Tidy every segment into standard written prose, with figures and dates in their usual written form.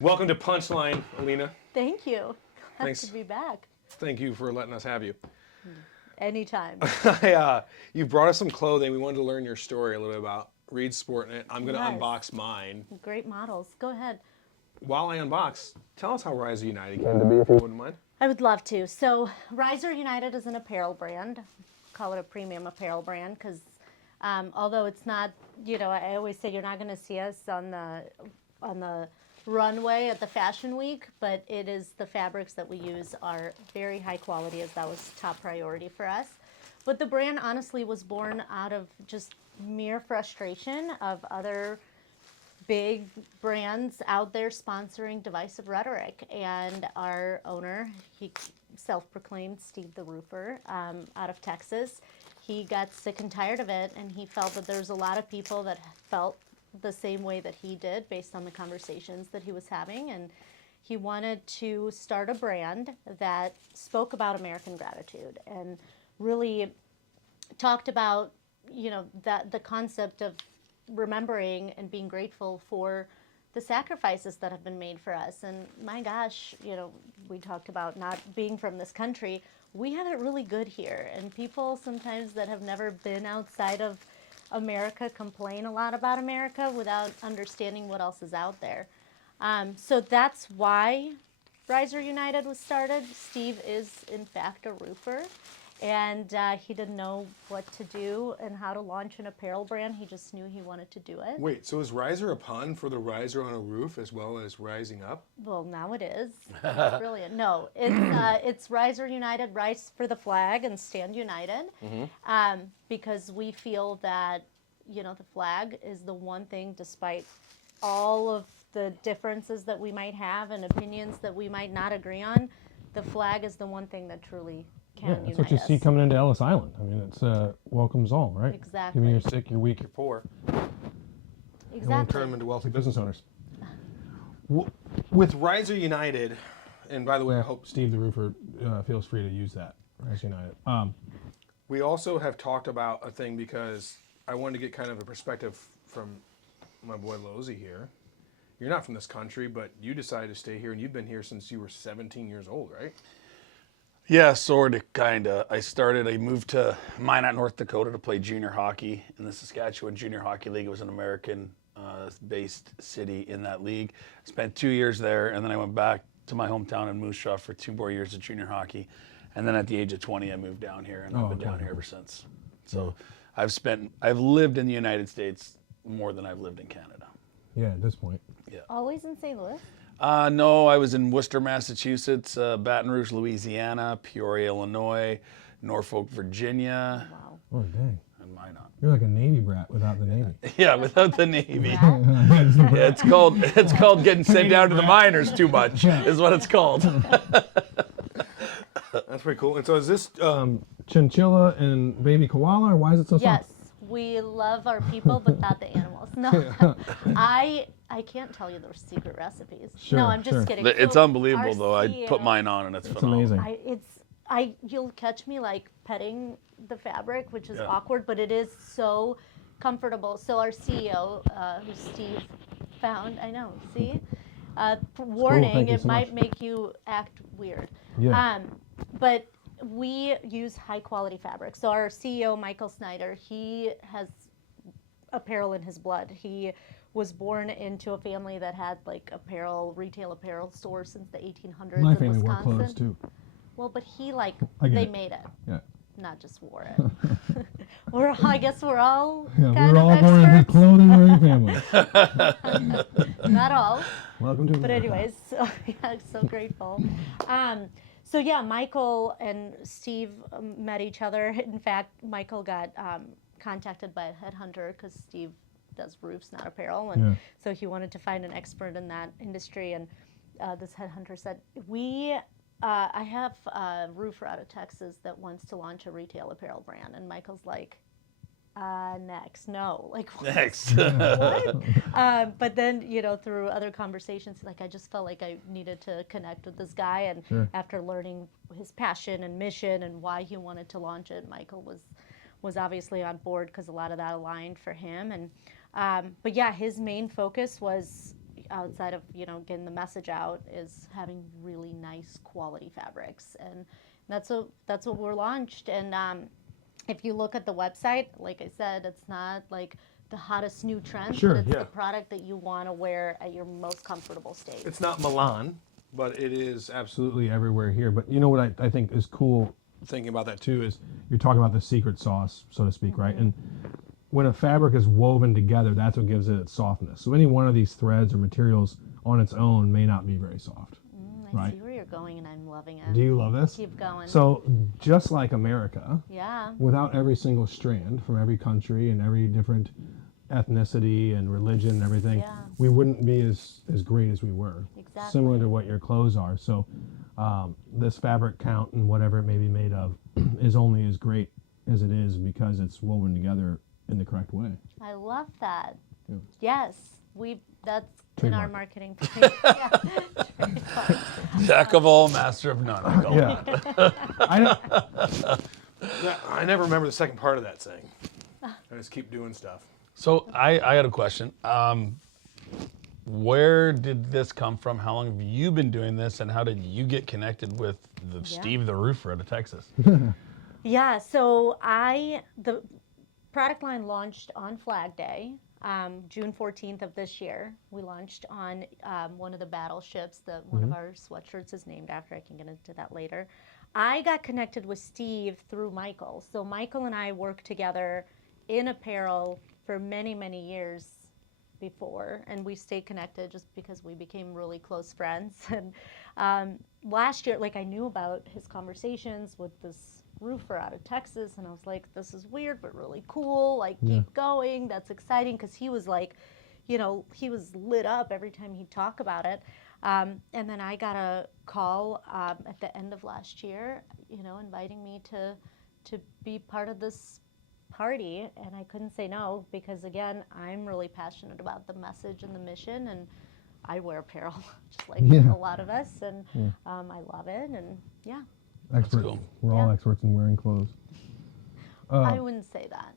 Welcome to Punchline, Alina. Thank you. Glad Thanks. to be back. Thank you for letting us have you. Anytime. You brought us some clothing. We wanted to learn your story a little bit about Reed's sporting it. I'm going to Yes. unbox mine. Great models. Go ahead. While I unbox, tell us how Riser United came to be, if you wouldn't mind. I would love to. So, Riser United is an apparel brand. Call it a premium apparel brand because although it's not, I always say you're not going to see us on the runway at the Fashion Week, but it is the fabrics that we use are very high quality, as that was top priority for us. But the brand honestly was born out of just mere frustration of other big brands out there sponsoring divisive rhetoric. And our owner, he self-proclaimed Steve the Roofer, out of Texas, he got sick and tired of it, and he felt that there's a lot of people that felt the same way that he did based on the conversations that he was having. And he wanted to start a brand that spoke about American gratitude and really talked about, that the concept of remembering and being grateful for the sacrifices that have been made for us. And my gosh, we talked about not being from this country. We have it really good here. And people sometimes that have never been outside of America complain a lot about America without understanding what else is out there. So that's why Riser United was started. Steve is, in fact, a roofer. And he didn't know what to do and how to launch an apparel brand. He just knew he wanted to do it. Wait, so is Riser a pun for the riser on a roof as well as rising up? Well, now it is. It's brilliant. No, it's Riser United, Rise for the Flag and Stand United, because we feel that, the flag is the one thing, despite all of the differences that we might have and opinions that we might not agree on, the flag is the one thing that truly can unite that's what you us. see coming into Ellis Island. I mean, it's welcomes all, right? Exactly. Even you're sick, you're weak, you're poor. And we'll turn Exactly. them into wealthy Business owners. With Riser United, and by the way, I hope Steve the Roofer feels free to use that. As United. we also have talked about a thing because I wanted to get kind of a perspective from my boy Losey here. You're not from this country, but you decided to stay here, and you've been here since you were 17 years old, right? Yeah, sort of, kind of. I moved to Minot, North Dakota to play junior hockey in the Saskatchewan Junior Hockey League. It was an American-based city in that league. Spent 2 years there, and then I went back to my hometown in Moose Jaw for 2 more years of junior hockey. And then at the age of 20, I moved down here, and I've been down here ever since. So I've lived in the United States more than I've lived in Canada. Yeah, at this point. Yeah. Always in St. Louis? No, I was in Worcester, Massachusetts, Baton Rouge, Louisiana, Peoria, Illinois, Norfolk, Virginia, Wow. Oh, dang. and Minot. You're like a Navy brat without the Navy. Yeah, without the Navy. Brat? Yeah, it's called getting sent down to the minors too much, is what it's called. That's pretty cool. And so is this Chinchilla and baby koala, or why is it so Yes, soft? we love our people, but not the animals. No, I can't tell you those secret recipes. Sure, no, I'm just sure. kidding. It's So unbelievable our though. I put CEO mine on and it's It's phenomenal. amazing. You'll catch me like petting the fabric, which is Yeah. awkward, but it is so comfortable. So our CEO, who Steve found, I know, see? Warning, Thank you it so might much. make you act weird. Yeah. But we use high quality fabric. So our CEO, Michael Snyder, he has apparel in his blood. He was born into a family that had like retail apparel stores since the 1800s My in family wore Wisconsin. clothes too. Well, but he I get they it. made it, Yeah. not just wore it. I guess we're all Yeah, kind we're of all born into experts. clothing wearing family. Not all. Welcome to But America. anyways, so, yeah, so grateful. So yeah, Michael and Steve met each other. In fact, Michael got contacted by a headhunter because Steve does roofs, not apparel, and Yeah. so he wanted to find an expert in that industry. And this headhunter said, I have a roofer out of Texas that wants to launch a retail apparel brand. And Michael's like, next, no, like what? Next. What? But then, through other conversations, like I just felt like I needed to connect with this guy. And Sure. after learning his passion and mission and why he wanted to launch it, Michael was obviously on board because a lot of that aligned for him. And but yeah, his main focus was outside of getting the message out, is having really nice quality fabrics, and that's what we're launched. And if you look at the website, like I said, it's not like the hottest new trend, Sure, but it's yeah. the product that you want to wear at your most comfortable state. It's not Milan, but it is absolutely. Absolutely everywhere here. But you know what I think is cool Thinking about that too is you're talking about the secret sauce, so to speak, right? And when a fabric is woven together, that's what gives it its softness. So any one of these threads or materials on its own may not be very soft. I right. see where you're going, and I'm loving it. Do you love this? Keep going. So just like America, yeah. without every single strand from every country and every different ethnicity and religion and everything, Yeah. we wouldn't be as great as we were. Exactly. Similar to what your clothes are. So this fabric count and whatever it may be made of is only as great as it is because it's woven together in the correct way. I love that. Yeah. Yes, that's in our Trademark. marketing. Yeah. Trademark. Jack of all, master of none. I call it. Yeah. I don't, Yeah, I never remember the second part of that saying. I just keep doing stuff. So I got a question. Where did this come from? How long have you been doing this, and how did you get connected with Steve the Roofer out of Texas? Yeah, so the product line launched on Flag Day, June 14th of this year. We launched on one of the battleships that one of our sweatshirts is named after. I can get into that later. I got connected with Steve through Michael. So Michael and I worked together in apparel for many, many years before, and we stayed connected just because we became really close friends. And last year, I knew about his conversations with this roofer out of Texas, and I was like, this is weird but really cool, keep going, that's exciting, because he was he was lit up every time he'd talk about it. And then I got a call at the end of last year, inviting me to be part of this party, and I couldn't say no, because again, I'm really passionate about the message and the mission, and I wear apparel just like a lot of us, and I love it, and yeah. experts. cool. We're all experts in wearing clothes. I wouldn't say that.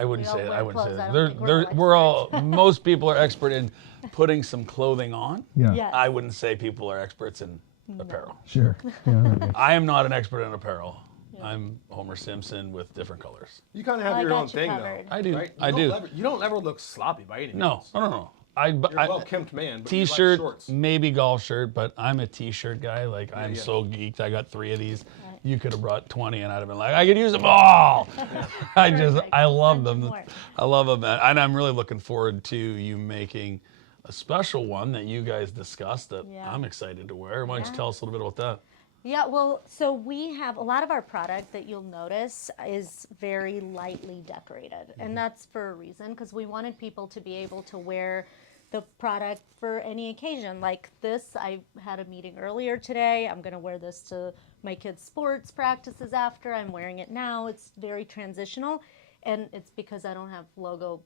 I wouldn't We all say that. wear I wouldn't say clothes. that. I don't think we're all We're all. Most people are expert in putting some clothing on. Yeah. Yes. I wouldn't say people are experts in apparel. Sure. Yeah, that makes- I am not an expert in apparel. I'm Homer Simpson with different colors. You kind of I have your got own you thing, covered. though. I do. Right? I do. You don't ever look sloppy by any means. No. You're You're a well-kempt man, but T-shirt, you like shorts. maybe golf shirt, but I'm a T-shirt guy. I'm yeah. so geeked. I got 3 of these. You could have brought 20, and I'd have been like, I could use them all. Perfect. I love Send you them. more. I love them, and I'm really looking forward to you making a special one that you guys discussed that Yeah. I'm excited to wear. Why don't you Yeah. tell us a little bit about that? Yeah, well, so we have a lot of our product that you'll notice is very lightly decorated. And that's for a reason, because we wanted people to be able to wear the product for any occasion. Like this, I had a meeting earlier today. I'm going to wear this to my kids' sports practices after. I'm wearing it now. It's very transitional. And it's because I don't have logo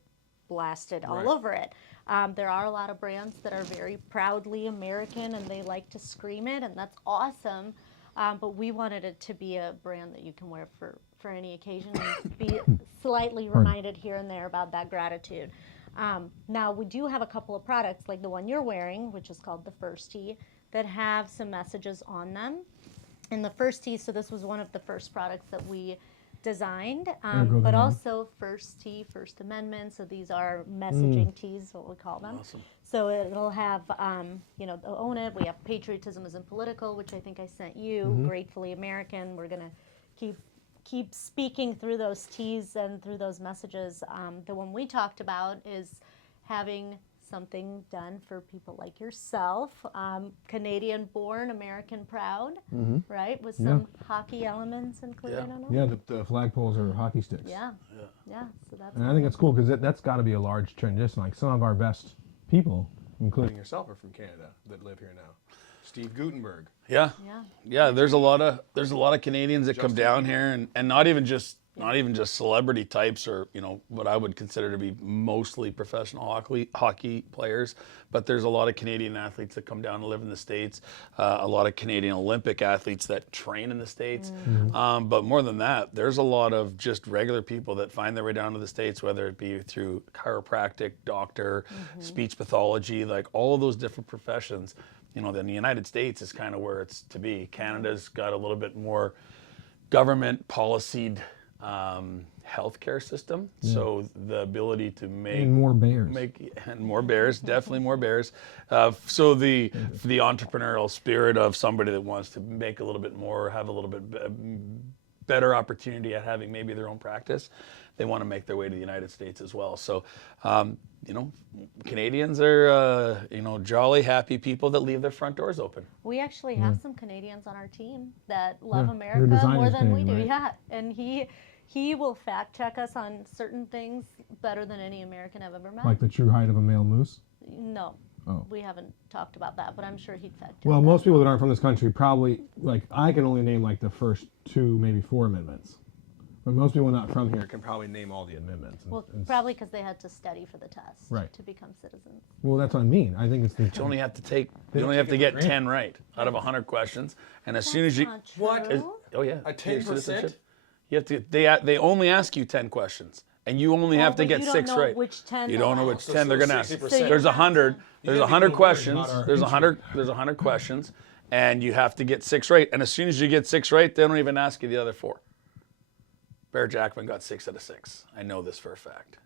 blasted all over it. There are a lot of brands that are very proudly American, and they like to scream it, and that's awesome. But we wanted it to be a brand that you can wear for any occasion and be slightly reminded here and there about that gratitude. Now, we do have a couple of products like the one you're wearing, which is called the First Tee, that have some messages on them. And the First Tee, so this was one of the first products that we designed, but also First Tee, First Amendment. So these are messaging tees, what we call them. Awesome. So it'll have, they'll own it. We have Patriotism isn't political, which I think I sent you. Gratefully American. We're gonna keep speaking through those tees and through those messages. The one we talked about is having something done for people like yourself, Canadian born, American proud, right? With some hockey elements included in them. yeah, the flagpoles are hockey sticks. Yeah. So that's. And I think it's cool because that's got to be a large transition. Like some of our best people, including Including yourself are from Canada that live here now. Steve Gutenberg. Yeah. Yeah. Yeah, there's a lot of Canadians that come down here, and not even just not even just celebrity types or, you know, what I would consider to be mostly professional hockey players, but there's a lot of Canadian athletes that come down and live in the States, a lot of Canadian Olympic athletes that train in the States. But more than that, there's a lot of just regular people that find their way down to the States, whether it be through chiropractic, doctor, speech pathology, like all of those different professions. You know, then the United States is kind of where it's to be. Canada's got a little bit more government policyed healthcare system, so the ability to make And more bears. and more bears, definitely more bears. So the entrepreneurial spirit of somebody that wants to make a little bit more, have a little bit better opportunity at having maybe their own practice, they want to make their way to the United States as well. So, you know, Canadians are, you know, jolly, happy people that leave their front doors open. We actually have some Canadians on our team that love Yeah, your America designer's more than we do. Canadian, right? Yeah, and he will fact check us on certain things better than any American I've ever met. Like the true height of a male moose. No, Oh. we haven't talked about that, but I'm sure he'd fact check. Well, that. most people that aren't from this country probably, like, I can only name like the first 2, maybe 4 amendments. But most people not from here can probably name all the amendments. Well, probably because they had to study for the test Right. to become citizens. Well, that's what I mean. I think it's the. You only have to get 10 right out of 100 questions, and as soon as you Not What? true. oh yeah, A your 10%? citizenship, you have to they only ask you 10 questions, and you only have to but get you don't 6 know right. which 10 You they'll don't know ask. which So 10 they're going to ask. 60%. So you There's have 100. to- There's You 100 gotta be questions. not our There's 100. There's 100 questions, and you have to get 6 right. And as soon as you get 6 right, they don't even ask you the other 4. Bear Jackman got 6 out of 6. I know this for a fact.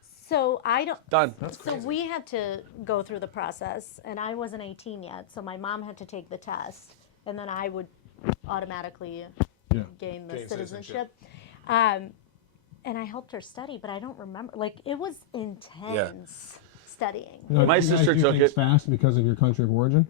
So I don't. Done. So we had to go through the process, and I wasn't 18 yet, so my mom had to take the test, and then I would automatically Yeah. gain the Gain citizenship. And I helped her study, but I don't remember. Like, it was intense studying. You know, My you guys sister do took things it. fast because of your country of origin.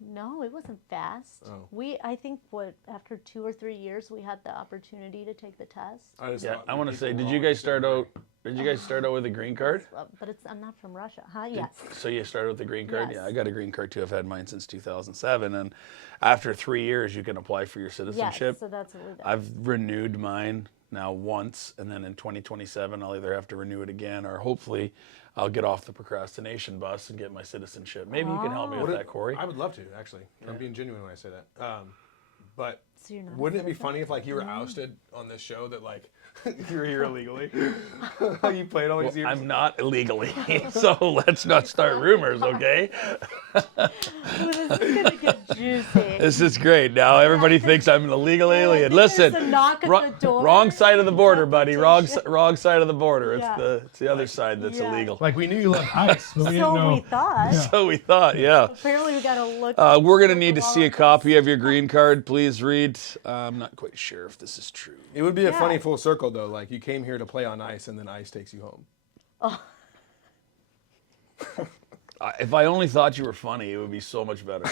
No, it wasn't fast. Oh. I think, after 2 or 3 years, we had the opportunity to take the test. I just Yeah, thought I want to people say, were did all you guys the start same. out? Did you guys start out with a green card? But I'm not from Russia, huh? Yes. So you started with the green card? Yes. Yeah, I got a green card too. I've had mine since 2007, and after 3 years, you can apply for your Yes, citizenship. so that's what we did. I've renewed mine now once, and then in 2027, I'll either have to renew it again, or hopefully, I'll get off the procrastination bus and get my citizenship. Maybe you can help me with Would that, Corey. I would love to, actually. I'm being genuine when I say that. But So you're not a wouldn't it be citizen? funny if, like, you were ousted on this show that, like, you were here illegally? You played all these years? I'm not illegally, so let's not start rumors, okay? Ooh, this is gonna get juicy. This is great. Now everybody thinks I'm an illegal alien. think Listen, there's a knock at the door. wrong side of the border, buddy. Wrong, Reputation. wrong side of the border. It's Yeah. the other side that's Yeah. illegal. Like we knew you loved ice, but we didn't So know. we thought. So we thought, yeah. Apparently, we gotta look. We're gonna look need to all see a of this. copy of your green card. Please read. I'm not quite sure if this is true. It would be a Yeah. funny full circle, though. Like, you came here to play on ice, and then ice takes you home. If I only thought you were funny, it would be so much better.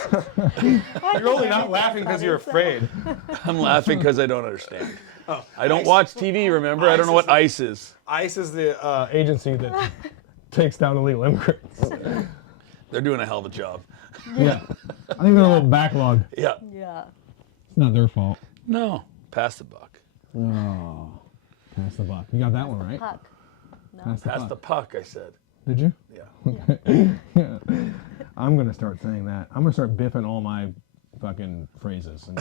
You're only not laughing because you're afraid. I'm laughing because I don't understand. Oh, I don't ice- watch TV, remember? I don't know what ICE is. Ice is the Agency that takes down illegal immigrants. They're doing a hell of a job. Yeah. I think they're a little backlogged. Yeah. Yeah. It's not their fault. No. Pass the buck. Oh. Pass the buck. You got that one right. Puck. No. Pass the Pass buck. the puck, I said. Did you? Yeah. I'm gonna start saying that. I'm gonna start biffing all my fucking phrases. And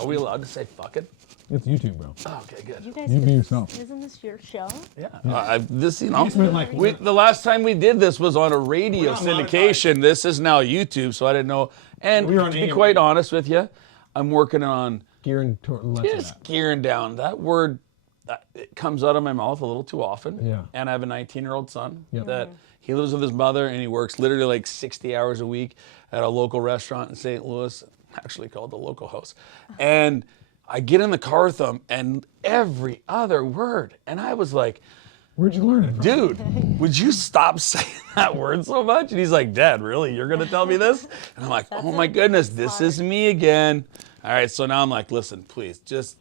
Are we allowed to say fucking? it's YouTube, bro. Oh, okay, good. You guys. You be could- yourself. Isn't this your show? Yeah. This, you know, It's been like- the last time we did this was on a radio not syndication. This is now YouTube, so I didn't know. And We were on to be AM. quite honest with you, I'm working on Gearing toward less of just that. gearing down. That word, it comes out of my mouth a little too often. Yeah. And I have a 19-year-old son Yep. that he lives with his mother, and he works literally like 60 hours a week at a local restaurant in St. Louis, actually called the Local House. And I get in the car with him, and every other word, and I was like, Where'd you learn it from? dude, would you stop saying that word so much? And he's like, Dad, really? You're going to tell me this? And I'm like, oh my goodness, this is me again. All right, so now I'm like, listen, please, just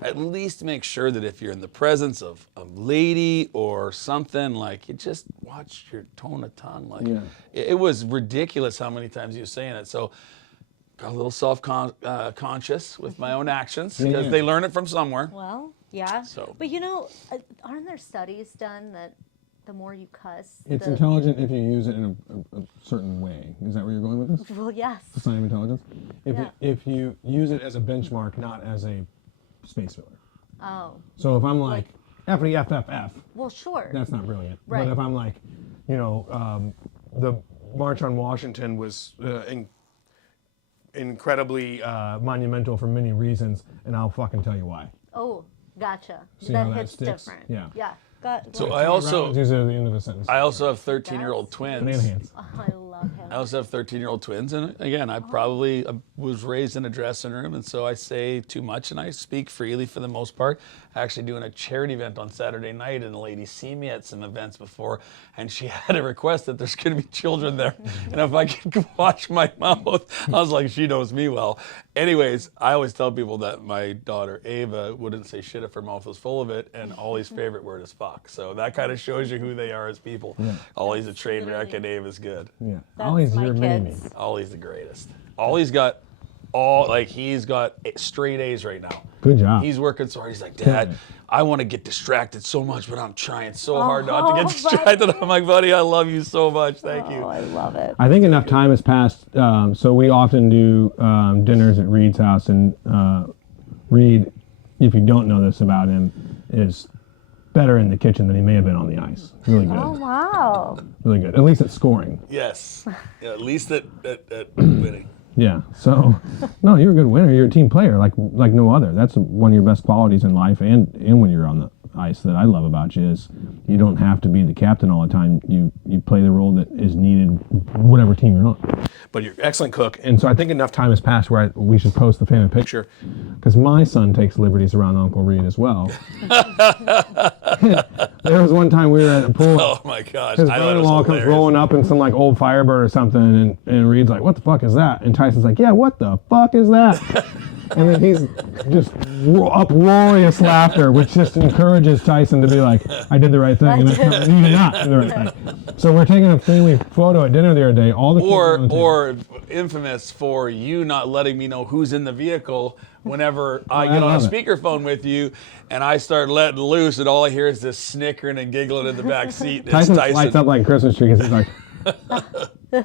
at least make sure that if you're in the presence of a lady or something, like, you just watch your tone of tongue. Like, Yeah. it was ridiculous how many times he was saying it. So got a little self-conscious with my own actions because they learn it from somewhere. Well, yeah. So. But aren't there studies done that the more you cuss, It's intelligent if you use it in a certain way. Is that where you're going with this? well, yes. The sign of intelligence? Yeah. If you use it as a benchmark, not as a space filler. Oh, So if I'm like, F-y, F-F-F, well, sure. that's not brilliant. Right. But if I'm like, The March on Washington was incredibly. monumental for many reasons, and I'll fucking tell you why. Oh, gotcha. See how That that hits sticks? different. Yeah. Yeah. So I also Use it at the end of a sentence. I also have 13-year-old Banana twins. hands. Oh, I love him. I also have 13-year-old twins, and again, I was raised in a dressing room, and so I say too much, and I speak freely for the most part. Actually doing a charity event on Saturday night, and a lady seen me at some events before, and she had a request that there's going to be children there, and if I could watch my mouth, I was like, she knows me well. Anyways, I always tell people that my daughter Ava wouldn't say shit if her mouth was full of it, and Ollie's favorite word is fuck. So that kind of shows you who they are as people. Yeah. Ollie's a train wreck, and Ava's good. Yeah. That's Ollie's my your mini-me. kids. Ollie's the greatest. Ollie's got he's got straight A's right now. Good job. He's working so hard. He's like, Dad, I want to get distracted so much, but I'm trying so hard not to get buddy. distracted. I'm like, buddy, I love you so much. Thank Oh, you. I love it. I think enough time has passed. So we often do dinners at Reed's house, and Reed, if you don't know this about him, is better in the kitchen than he may have been on the ice. Really good. Oh, wow. Really good. At least at scoring. Yes. Yeah, at least at winning. Yeah. So, no, you're a good winner. You're a team player, like no other. That's one of your best qualities in life, and when you're on the ice that I love about you is you don't have to be the captain all the time. You play the role that is needed, whatever team you're on. But you're an excellent cook, And so I think enough time has passed where we should post the family picture, because my son takes liberties around Uncle Reed as well. There was one time we were at a pool. Oh my gosh. His I thought it was brother-in-law comes hilarious. rolling up in some like old Firebird or something, and Reed's like, "What the fuck is that?" And Tyson's like, "Yeah, what the fuck is that?" And then he's just uproarious laughter, which just encourages Tyson to be like, "I did the right thing," and that's not, you did not do the right thing. So we're taking a family photo at dinner the other day. All the kids are on the table. Or infamous for you not letting me know who's in the vehicle whenever I get on a love it. speakerphone with you, and I start letting loose, and all I hear is this snickering and giggling in the back seat. It's Tyson Tyson. lights up like a Christmas tree because he's like,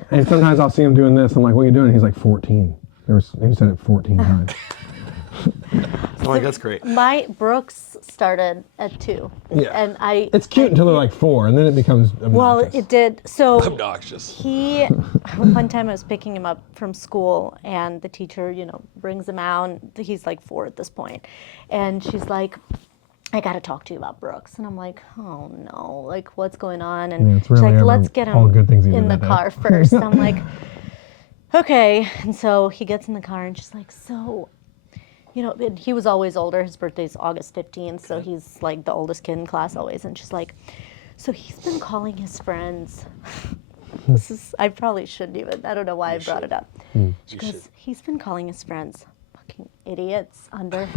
and sometimes I'll see him doing this. I'm like, "What are you doing?" He's like, 14. He said it 14 times. I'm like, that's great. My Brooks started at 2. Yeah. And It's cute until they're like 4, and then it becomes obnoxious. well, it did. So Obnoxious. one time I was picking him up from school, and the teacher, brings him out. He's like 4 at this point, and she's like, "I got to talk to you about Brooks." And I'm like, "Oh no, like what's going on?" And Yeah, it's she's really like, ever "Let's get all him good things he in did the that day." car first." I'm like, "Okay." And so he gets in the car, and she's like, "So, and he was always older. His birthday's August 15th, so he's like the oldest kid in class always." And she's like, "So he's been calling his friends." I probably shouldn't even. I don't know why I brought it up. She goes, "He's been calling his friends fucking idiots under,"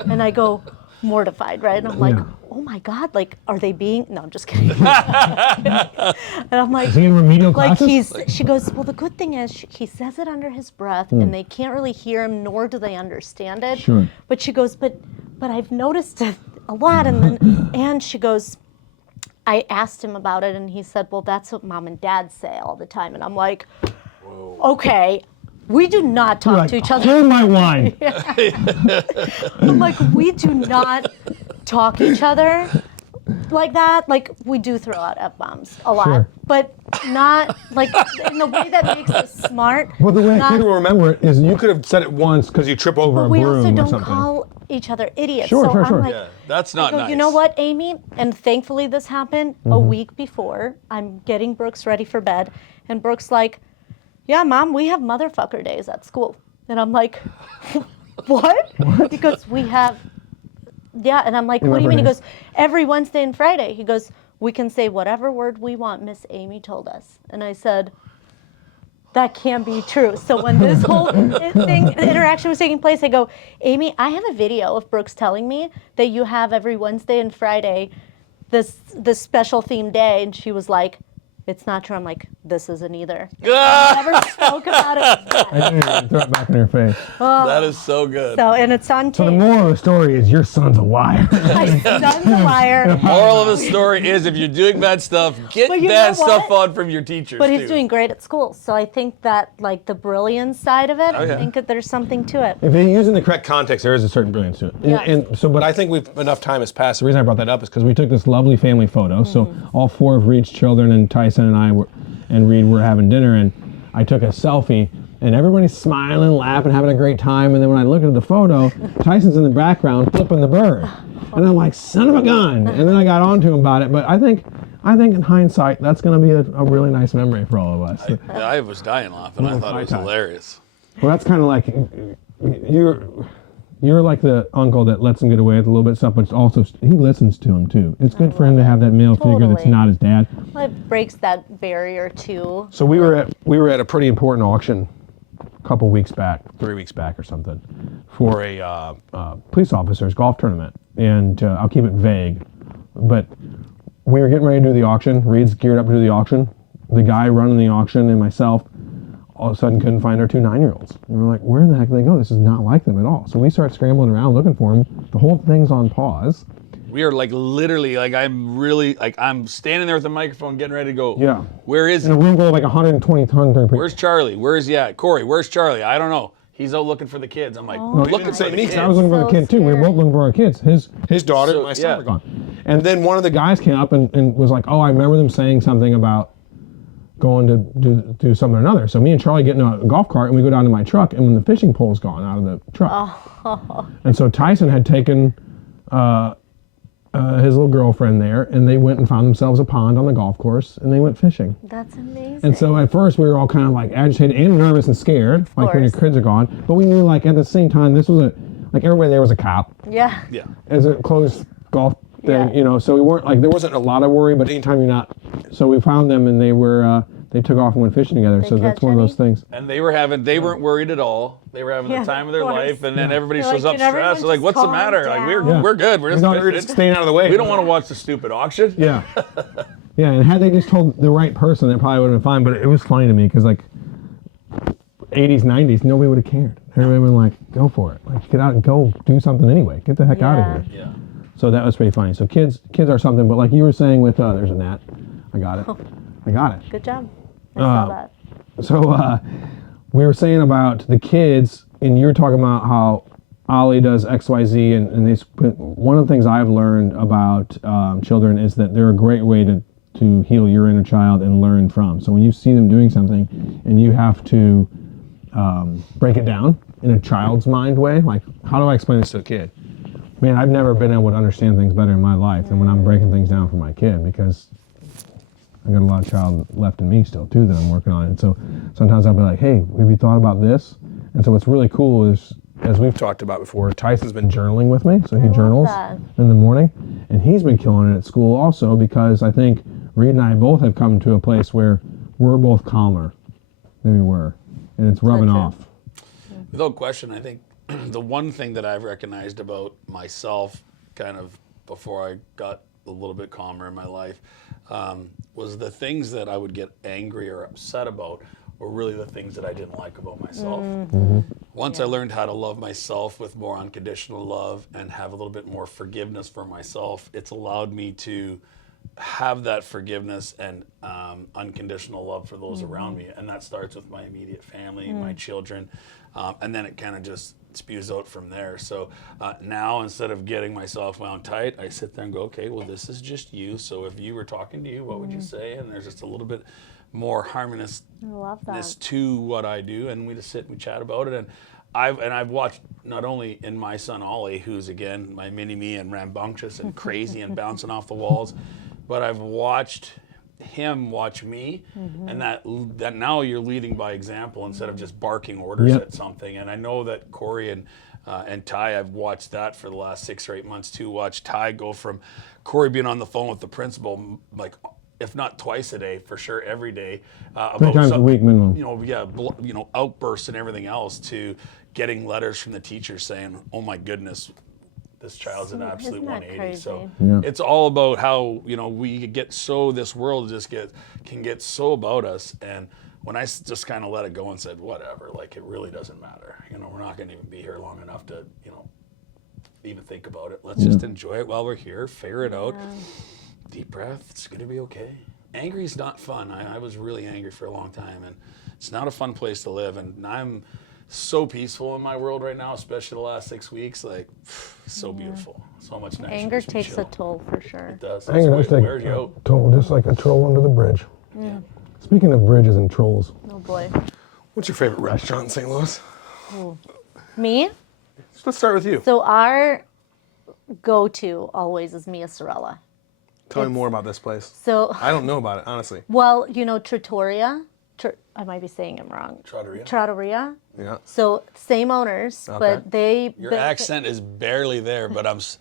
and I go, mortified, right? And I'm like, Yeah. "Oh my God, like, are they being?" No, I'm just kidding. And I'm like, Is he in remedial like classes? she goes, "Well, the good thing is he says it under his breath, and they can't really hear him, nor do they understand it." Sure. But she goes, but I've noticed it a lot, and she goes, I asked him about it, and he said, "Well, that's what Mom and Dad say all the time." And I'm like, "Okay, we do not talk Like, to each other." hold my wine. I'm like, we do not talk to each other like that. Like, we do throw out F-bombs a lot, Sure. but not like in the way that makes us smart. Well, the way a not- kid will remember it is you could have said it once because you trip over but a we broom also or don't something. call each other idiots. Sure, so sure, I'm sure. like, Yeah, that's I not go, nice. "You know what, Amy?" And thankfully this happened a week before. I'm getting Brooks ready for bed, and Brooks like, "Yeah, Mom, we have motherfucker days at school." And I'm like, what? He goes, "We have, yeah." And I'm like, "What do you mean?" He goes, "Every Wednesday and Friday." He goes, "We can say whatever word we want, Miss Amy told us." And I said, "That can't be true." So when this whole interaction was taking place, I go, "Amy, I have a video of Brooks telling me that you have every Wednesday and Friday this special themed day." And she was like, "It's not true." I'm like, "This isn't either." Never spoke about it again. I didn't even throw it back in her face. That is so good. So, and it's on So the tape. moral of the story is your son's a liar. My son's a liar. Moral of the story is if you're doing bad stuff, get But you bad know what? stuff on from your teachers. But he's too. doing great at school. So I think that, like, the brilliance side of it, Oh, yeah. I think that there's something to it. If they use it in the correct context, there is a certain brilliance to it. Yeah. And so, but I think enough time has passed. The reason I brought that up is because we took this lovely family photo. So all 4 of Reed's children and Tyson and I and Reed were having dinner, and I took a selfie, and everybody's smiling, laughing, having a great time. And then when I look at the photo, Tyson's in the background flipping the bird, and I'm like, son of a gun. And then I got on to him about it. But I think in hindsight, that's going to be a really nice memory for all of us. I was dying laughing. I thought it was hilarious. Well, that's kind of like you're like the uncle that lets him get away with a little bit of stuff, but it's also he listens to him too. It's good for him to have that male figure that's Totally. not his dad. Well, it breaks that barrier too. So we were at a pretty important auction a couple weeks back, 3 weeks back or something, for a police officers golf tournament, and I'll keep it vague, but we were getting ready to do the auction. Reed's geared up to do the auction. The guy running the auction and myself all of a sudden couldn't find our 2 9-year-olds. And we're like, where in the heck did they go? This is not like them at all. So we start scrambling around looking for them. The whole thing's on pause. We are like literally like I'm standing there with the microphone getting ready to go. Yeah. Where is In a he? room full of like 120, 130 people. Where's Charlie? Where is he at? Corey, where's Charlie? I don't know. He's out looking for the kids. I'm like, looking for the kids. I was looking for the So kid too. We were both scary. looking for our kids. His daughter So, and my son yeah. were gone. And then one of the guys came up and was like, oh, I remember them saying something about going to do something or another. So me and Charlie get in a golf cart and we go down to my truck, and when the fishing pole's gone out of the truck. And so Tyson had taken his little girlfriend there, and they went and found themselves a pond on the golf course, and they went fishing. That's amazing. And so at first we were all kind of like agitated and nervous and scared, like when your course. kids are gone. But we knew like at the same time this was like everybody there was a cop. Yeah. Yeah. As a closed golf thing, Yeah. So we weren't like there wasn't a lot of worry, but anytime you're not. So we found them, and they took off and went fishing together. So that's catch one of those any? things. And they weren't worried at all. They were having Yeah, the time of of their course. life, and then everybody They're shows like, up "Can everyone stressed. They're like, just what's the calm matter? Like down?" we're good. We're No, just we're just staying out of the way. We don't want to watch the stupid auction. Yeah. Yeah, and had they just told the right person, it probably would have been fine. But it was funny to me because like 80s, 90s, nobody would have cared. Everybody would have been like, go for it. Like, get out and go do something anyway. Get the heck out Yeah. of here. Yeah. So that was pretty funny. So kids are something, but like you were saying with, there's a gnat. I got it. I got it. Good job. I saw that. So we were saying about the kids, and you were talking about how Ollie does X, Y, Z, and one of the things I've learned about children is that they're a great way to heal your inner child and learn from. So when you see them doing something and you have to break it down in a child's mind way, like how do I explain this to a kid? Man, I've never been able to understand things better in my life than when I'm breaking things down for my kid, because I got a lot of child left in me still too that I'm working on. And so sometimes I'll be like, hey, have you thought about this? And so what's really cool is, as we've talked about before, Tyson's been journaling with me. So he journals that. in the morning. And he's been killing it at school also, because I think Reed and I both have come to a place where we're both calmer than we were. And it's rubbing true? off. Without question, I think the one thing that I've recognized about myself, kind of before I got a little bit calmer in my life, was the things that I would get angry or upset about were really the things that I didn't like about myself. Once I learned how to love myself with more unconditional love and have a little bit more forgiveness for myself, it's allowed me to have that forgiveness and unconditional love for those around me. And that starts with my immediate family, my children, and then it kind of just spews out from there. So now, instead of getting myself wound tight, I sit there and go, okay, well, this is just you. So if you were talking to you, what would you say? And there's just a little bit more harmonious I love that. to what I do, and we just sit and we chat about it. And I've watched not only in my son Ollie, who's again my mini me and rambunctious and crazy and bouncing off the walls, but I've watched him watch me, and that now you're leading by example instead of just barking orders Yep. at something. And I know that Corey and Ty, I've watched that for the last 6 or 8 months too. Watch Ty go from Corey being on the phone with the principal, like, if not twice a day, for sure every day, 3 times a week minimum. outbursts and everything else, to getting letters from the teachers saying, "Oh my goodness, this child's an absolute Isn't that 180." So crazy? Yeah. it's all about how we get so, this world just can get so about us, and when I just kind of let it go and said, whatever, like it really doesn't matter. You know, we're not going to even be here long enough to, you know, even think about it. Let's just enjoy it while we're here, figure it out. Deep breath, it's going to be okay. Angry is not fun. I was really angry for a long time, and it's not a fun place to live. And I'm so peaceful in my world right now, especially the last 6 weeks. Like, so beautiful. So much nicer. Anger Makes me takes a chill. toll for sure. It does. Anger does It take wears you a out. toll, just like a troll under the bridge. Yeah. Speaking of bridges and trolls, Oh boy. What's your favorite restaurant in St. Louis? Me? Let's start with you. So our go-to always is Mia Sorella. Tell me more about this place. So, I don't know about it, honestly. well, you know, Trattoria. I might be saying it wrong. Trattoria? Trattoria. Yeah. So same owners, Okay. but they. Your built it- accent is barely there, but it's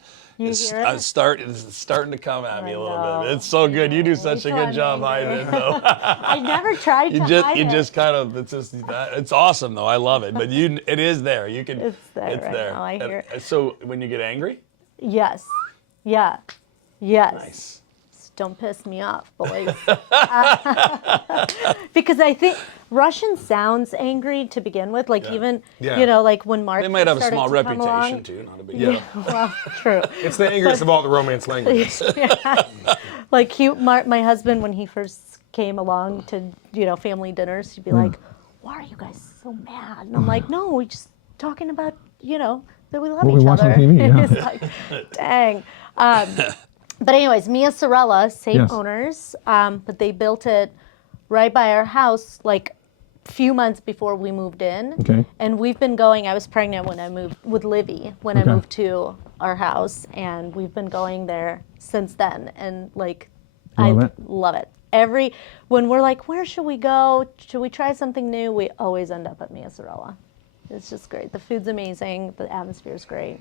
hear it? starting to come at me I a little know. bit. It's so good. You do such a It's good job amazing. hiding it, though. I never tried to hide You it. just kind of, it's awesome though. I love it. But it is there. You can. It's there right now, I hear And so when you get angry, Yes. Yeah. Yes. nice. Don't piss me off, boys. Because I think Russian sounds angry to begin with. Like even, Yeah. you know, like when Mark They might have a started small to come reputation along- too. Not a big Yeah. deal. Well, true. It's the angriest of all the romance languages. Like my husband, when he first came along to, you know, family dinners, he'd be like, "Why are you guys so mad?" And I'm like, "No, we're just talking about, you know, that we love What we each watch on other." TV, yeah. It's like, dang. But anyways, Mia Sorella, same Yes. owners, but they built it right by our house, like few months before we moved in. Okay. And we've been going. I was pregnant when I moved with Livy when I Okay. moved to our house, and we've been going there since then. And like, Love I it. love it. When we're like, where should we go? Should we try something new? We always end up at Mia Sorella. It's just great. The food's amazing. The atmosphere's great.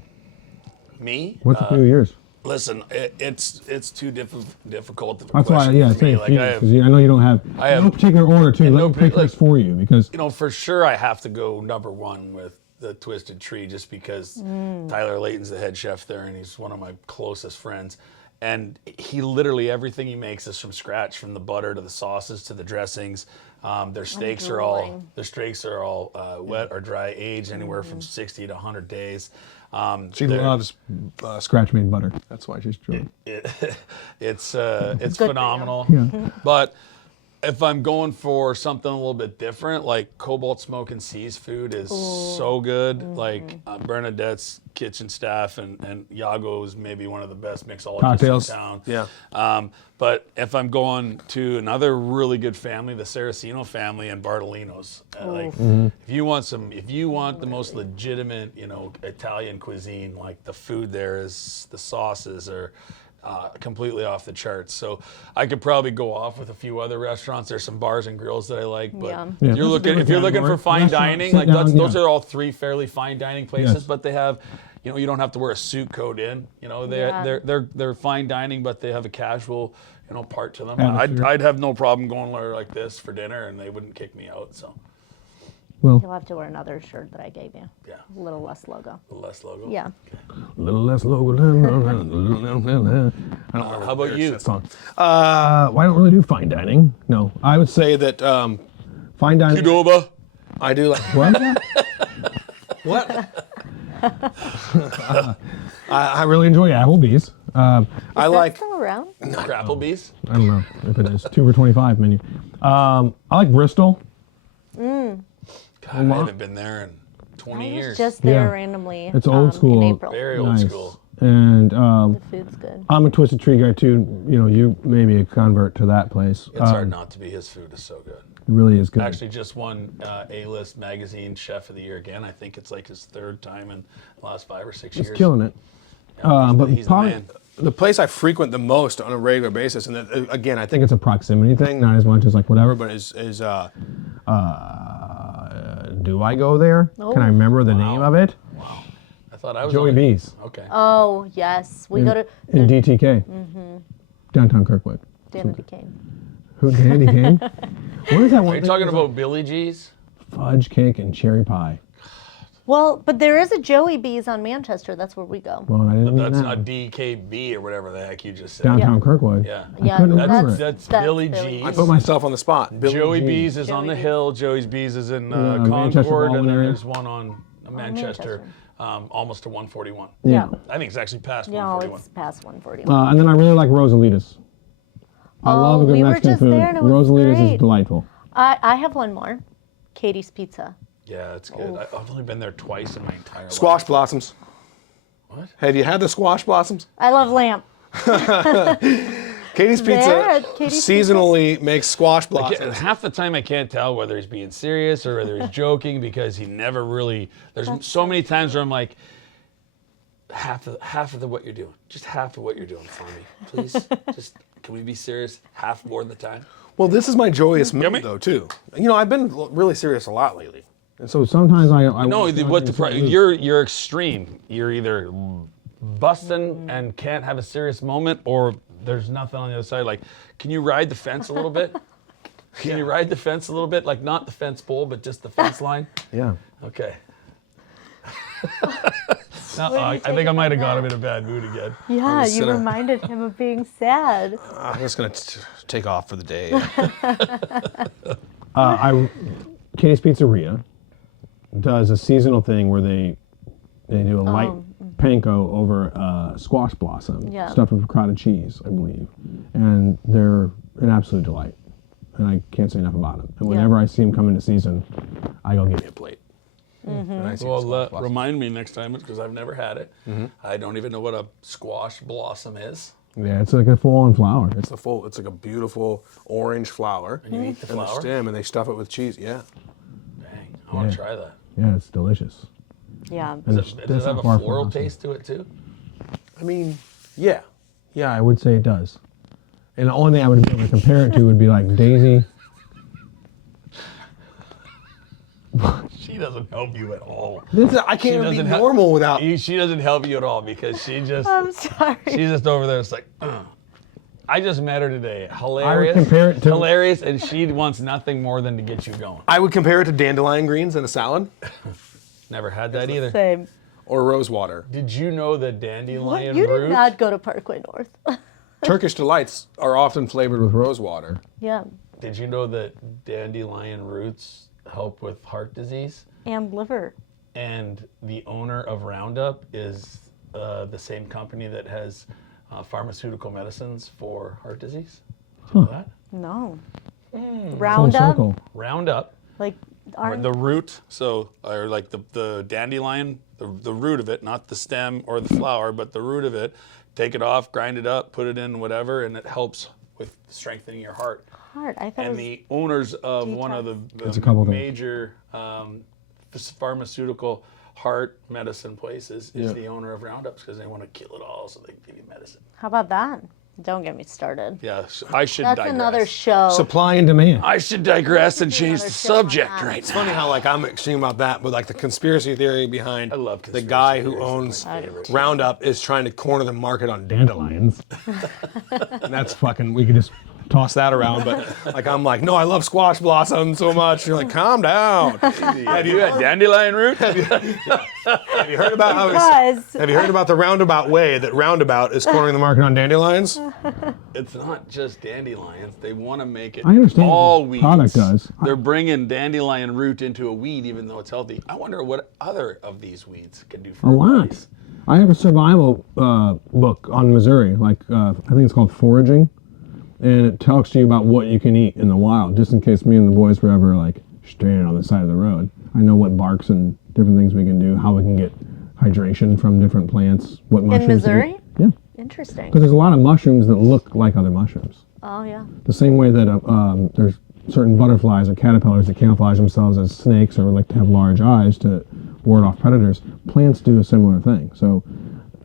Me? what's a few years? Listen, it's too difficult. Of a That's why, question yeah, for say me. a Like few, I have, 'cause I know you don't have, I have- no particular order too. and Let no me pick like- this for you because you know, for sure I have to go number one with the Twisted Tree just because Tyler Layton's the head chef there and he's one of my closest friends. And he literally, everything he makes is from scratch, from the butter to the sauces to the dressings. Their steaks are all wet or dry aged, anywhere from 60 to 100 days. She they're- loves scratch made butter. That's why she's drunk. It's for you. phenomenal. Yeah. But if I'm going for something a little bit different, like Cobalt Smoke and Seas food is so good. Like Bernadette's kitchen staff and Yago is maybe one of the best mixologists Cocktails. in town. Yeah. But if I'm going to another really good family, the Saraceno family and Bartolino's, like if you want the most legitimate, you know, Italian cuisine, like the food there is, the sauces are completely off the charts. So I could probably go off with a few other restaurants. There's some bars and grills that I like, but Yeah. Yeah, if you're that's a looking different for fine category. dining, Sit like down, those yeah. are all three fairly fine dining places, Yes. but they have, you know, you don't have to wear a suit coat in. You know, Yeah. they're fine dining, but they have a casual, you know, part to them. Atmosphere. I'd have no problem going there like this for dinner, and they wouldn't kick me out. So Well, You'll have to wear another shirt that I gave you. yeah, A little less logo. less logo. Yeah. a little less logo. I don't remember How about you? that song. Well, I don't really do fine dining. No, I would say that fine dining. Qdoba. I do like. What? What? I really enjoy Applebee's. I Is that like. still around? Crapplebee's. I don't know if it is 2 for $25 menu. I like Bristol. God, I haven't been there in 20 I was years. just there Yeah. randomly. It's old school. In April. Very old Nice. school. And The food's good. I'm a Twisted Tree guy too. You know, you may be a convert to that place. It's hard not to be. His food is so good. It really is good. Actually, just won A-list magazine Chef of the Year again. I think it's like his third time in the last 5 or 6 It's years. killing it. Yeah, but he's the probably- man. The place I frequent the most on a regular basis, and again, I I think think it's a proximity thing, not as much as like whatever. but is Do I go there? Can I remember the name of it? I thought I was Joey only- B's Okay. Oh, yes. We go to in DTK, downtown Kirkwood. Danny Kane. Who Dandy King? What is that one? Are you thing talking that's about Billy G's? like fudge cake and cherry pie? Well, but there is a Joey B's on Manchester. That's where we go. Well, I didn't mean That's that. not DKB or whatever the heck you just said. Downtown Yeah. Kirkwood. Yeah. Yeah, I couldn't remember it. That's that's Billy Billy. G's. I put myself on the spot. Billy Joey G. B's is on Joey the B's. hill. Joey's B's is in Manchester Concord, and Baldwin then area. there's one on Manchester, Manchester. almost to 141. Yeah. I think it's actually past No, 141. it's past 140. And then I really like Rosalitas. I love a good we were Mexican just food. there and it was Rosalitas is great. delightful. I have one more. Katie's Pizza. Yeah, it's good. I've only been there twice in my entire Squash life. blossoms. What? Have you had the squash blossoms? I love lamb. Katie's There Pizza at Katie's seasonally makes squash Yeah, blossoms. half the time I can't tell whether he's being serious or whether he's joking because he never really. There's so many times where I'm like, half of the what you're doing, just half of what you're doing for me, please. Just can we be serious half more of the time? Well, this is my joyous me? mood, though, too. You know, I've been really serious a lot lately. And so sometimes I No, want what the something loose. you're extreme. You're either busting and can't have a serious moment, or there's nothing on the other side. Like, can you ride the fence a little bit? Can you ride the fence a little bit? Like not the fence pole, but just the fence line. Yeah. Okay. Where do you I take think it I might have from got him that? in a bad mood again. Yeah, just you gonna- reminded him of being sad. I'm just going to take off for the day. Katie's Pizzeria does a seasonal thing where they do a light panko over squash blossom Yeah. stuffed with cottage cheese, I believe, and they're an absolute delight. And I can't say enough about them. And whenever I see them come into season, I go get Me a plate. Mm-hmm. And I see the Well, squash blossoms. remind me next time because I've never had it. I don't even know what a squash blossom is. Yeah, it's like a full-on flower. It's like a beautiful orange flower. And you eat the And the flower? stem, and they stuff it with cheese. Yeah. Dang, I want to Yeah. try that. Yeah, it's delicious. Yeah. And Does it have a floral taste to it too? I mean, yeah. Yeah, I would say it does. And the only thing I would be able to compare it to would be like Daisy. She doesn't help you at all. I can't even be doesn't have- normal without. She doesn't help you at all because she just I'm sorry. she's just over there. It's like, I just met her today. Hilarious. compare it to- hilarious, and she wants nothing more than to get you going. I would compare it to dandelion greens in a salad Never had that either. Same. or rose water. Did you know that What? dandelion You did root? not go to Parkway North. Turkish delights are often flavored with rose water. Yeah. Did you know that dandelion roots help with heart disease? And liver. And the owner of Roundup is the same company that has pharmaceutical medicines for heart disease. Did you know that? No. Full Roundup. circle. Roundup, Like aren't the root, or like the dandelion, the root of it, not the stem or the flower, but the root of it. Take it off, grind it up, put it in whatever, and it helps with strengthening your heart. hard. I thought it And was the owners of one of It's a the couple things. major pharmaceutical heart medicine places is the owner of Roundups because they want to kill it all so they can give you medicine. How about that? Don't get me started. Yeah, I should That's digress. another show. Supply and demand. I should digress and change another the show on subject that. right It's now. funny how like I'm extreme about that, but like the conspiracy theory behind I love the conspiracy guy who theories. owns I do too. Roundup is trying to corner the market on Dandelions. and that's fucking. We could just toss that around, but like I'm like, no, I love squash blossom so much. You're like, calm down. Have you had dandelion root? Have you heard about how? Because Have you heard about the roundabout way that Roundabout is cornering the market on dandelions? It's not just dandelions. They want to make it I understand all what the weeds. product does. They're bringing dandelion root into a weed, even though it's healthy. I wonder what other of these weeds can do for A our lot. bodies. I have a survival book on Missouri, like I think it's called Foraging, and it talks to you about what you can eat in the wild, just in case me and the boys were ever like stranded on the side of the road. I know what barks and different things we can do, how we can get hydration from different plants, what mushrooms. to eat. Missouri? Yeah, interesting. because there's a lot of mushrooms that look like other mushrooms. Oh yeah. The same way that there's certain butterflies or caterpillars that camouflage themselves as snakes or like to have large eyes to ward off predators. Plants do a similar thing. So,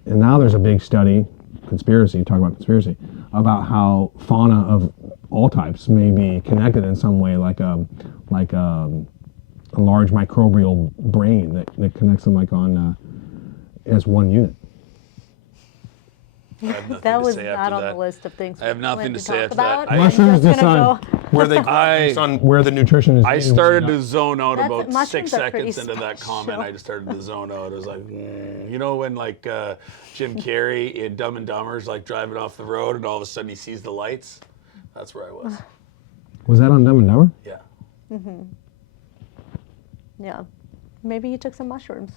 and now there's a big study, conspiracy, talk about conspiracy, about how fauna of all types may be connected in some way, like a large microbial brain that connects them like on as one unit. I have nothing That to was say not after on that. the list of things I have we nothing planned to say talk after that. about. I- I'm Mushrooms just gonna decide. go where they go based on where the nutrition is. I needed. started to zone out That's- about 6 mushrooms are pretty seconds into that comment. special. I just started to zone out. I was like, you know when like Jim Carrey in Dumb and Dumber's like driving off the road and all of a sudden he sees the lights? That's where I was. Was that on Dumb and Dumber? Yeah. Yeah. Maybe you took some mushrooms.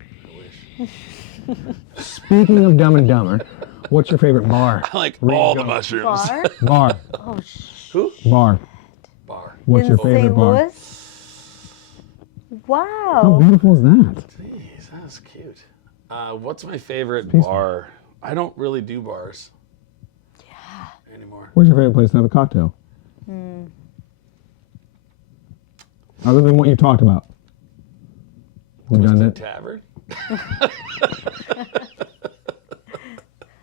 I wish. Speaking of Dumb and Dumber, what's your favorite bar? I like Where you all the go? mushrooms. Bar? Bar. Oh, Who? Bar. Bar. What's in your favorite St. bar? Louis? How Wow. beautiful is that? Jeez, that was cute. What's my favorite peaceful. bar? I don't really do bars. Anymore. Where's your favorite place to have a cocktail? Other than what you talked about. Redundant. Tavern.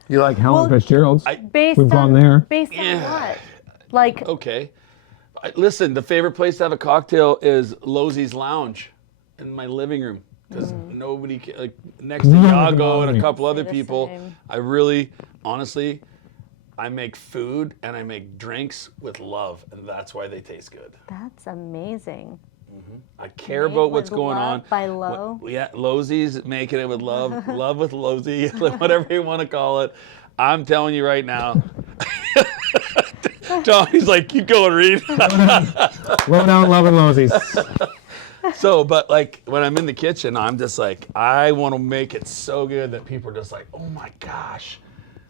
You like Helen Well, Fitzgerald's? Based We've on gone there. Based on Yeah. what? Like, Okay. Listen, the favorite place to have a cocktail is Losey's Lounge in my living room because nobody like next to Never Yago bothered and a me. couple other the people. same. I really, honestly, I make food and I make drinks with love, and that's why they taste good. that's amazing. I care Made about what's with going love on. by Lo? Yeah, Losey's making it with love, love with Losey, whatever you want to call it. I'm telling you right now. Johnny's like, you go and read. Low down love and Losey's. So, but like when I'm in the kitchen, I'm just like, I want to make it so good that people are just like, oh my gosh,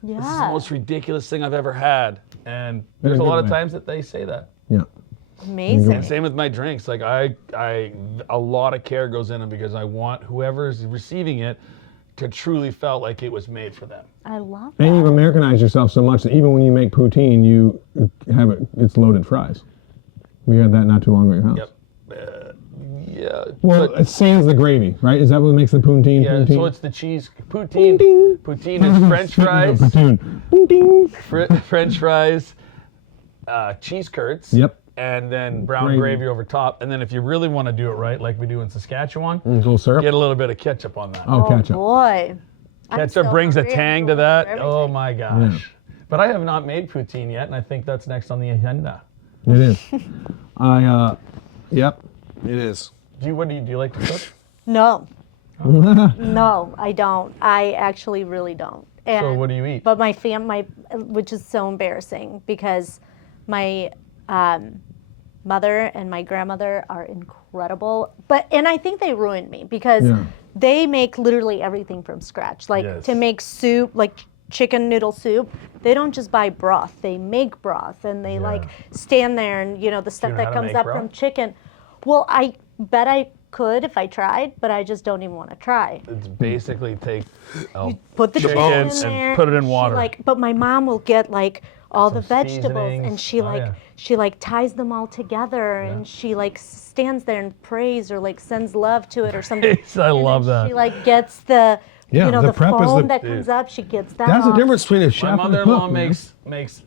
Yeah. this is the most ridiculous thing I've ever had. And there's In a a lot good of way. times that they say that. Yeah. Amazing. Same with my drinks. Like a lot of care goes in them because I want whoever's receiving it to truly felt like it was made for them. I love And that. you've Americanized yourself so much that even when you make poutine, you have it's loaded fries. We had that not too long ago at your house. Yep. Yeah. Well, but- it sans the gravy, right? Is that what makes the poutine? yeah. poutine? So it's the cheese poutine. Poutine. Poutine is French fries. Poutine. Poutine. French fries, cheese curds. Yep. And then brown Gravy. gravy over top. And then if you really want to do it right, like we do in Saskatchewan, Little syrup. get a little bit of ketchup on that. Oh, Oh ketchup. boy. I'm Ketchup so brings a hungry. I'm tang to going that. for everything. Oh my gosh. But I have not made poutine yet, and I think that's next on the agenda. It is. Yep. It is. Do you like to cook? No. No, I don't. I actually really don't. And, So what do you eat? But which is so embarrassing because my mother and my grandmother are incredible. And I think they ruined me because Yeah. they make literally everything from scratch. Like Yes. to make soup, like chicken noodle soup, they don't just buy broth. They make broth and they like stand there and the stuff know that how to comes make up broth? from chicken. Well, I bet I could if I tried, but I just don't even want to try. It's basically take Put the chicken bones in and there. put it in She, water. but my mom will get like all the Some vegetables and seasonings. she Oh, yeah. she ties them all together and she like stands there and prays or like sends love to it or something. I And love then that. She like gets the Yeah, the the prep is foam the- that comes up. She gets that. That's the off. difference between a My chef and a mother-in-law cook, man. makes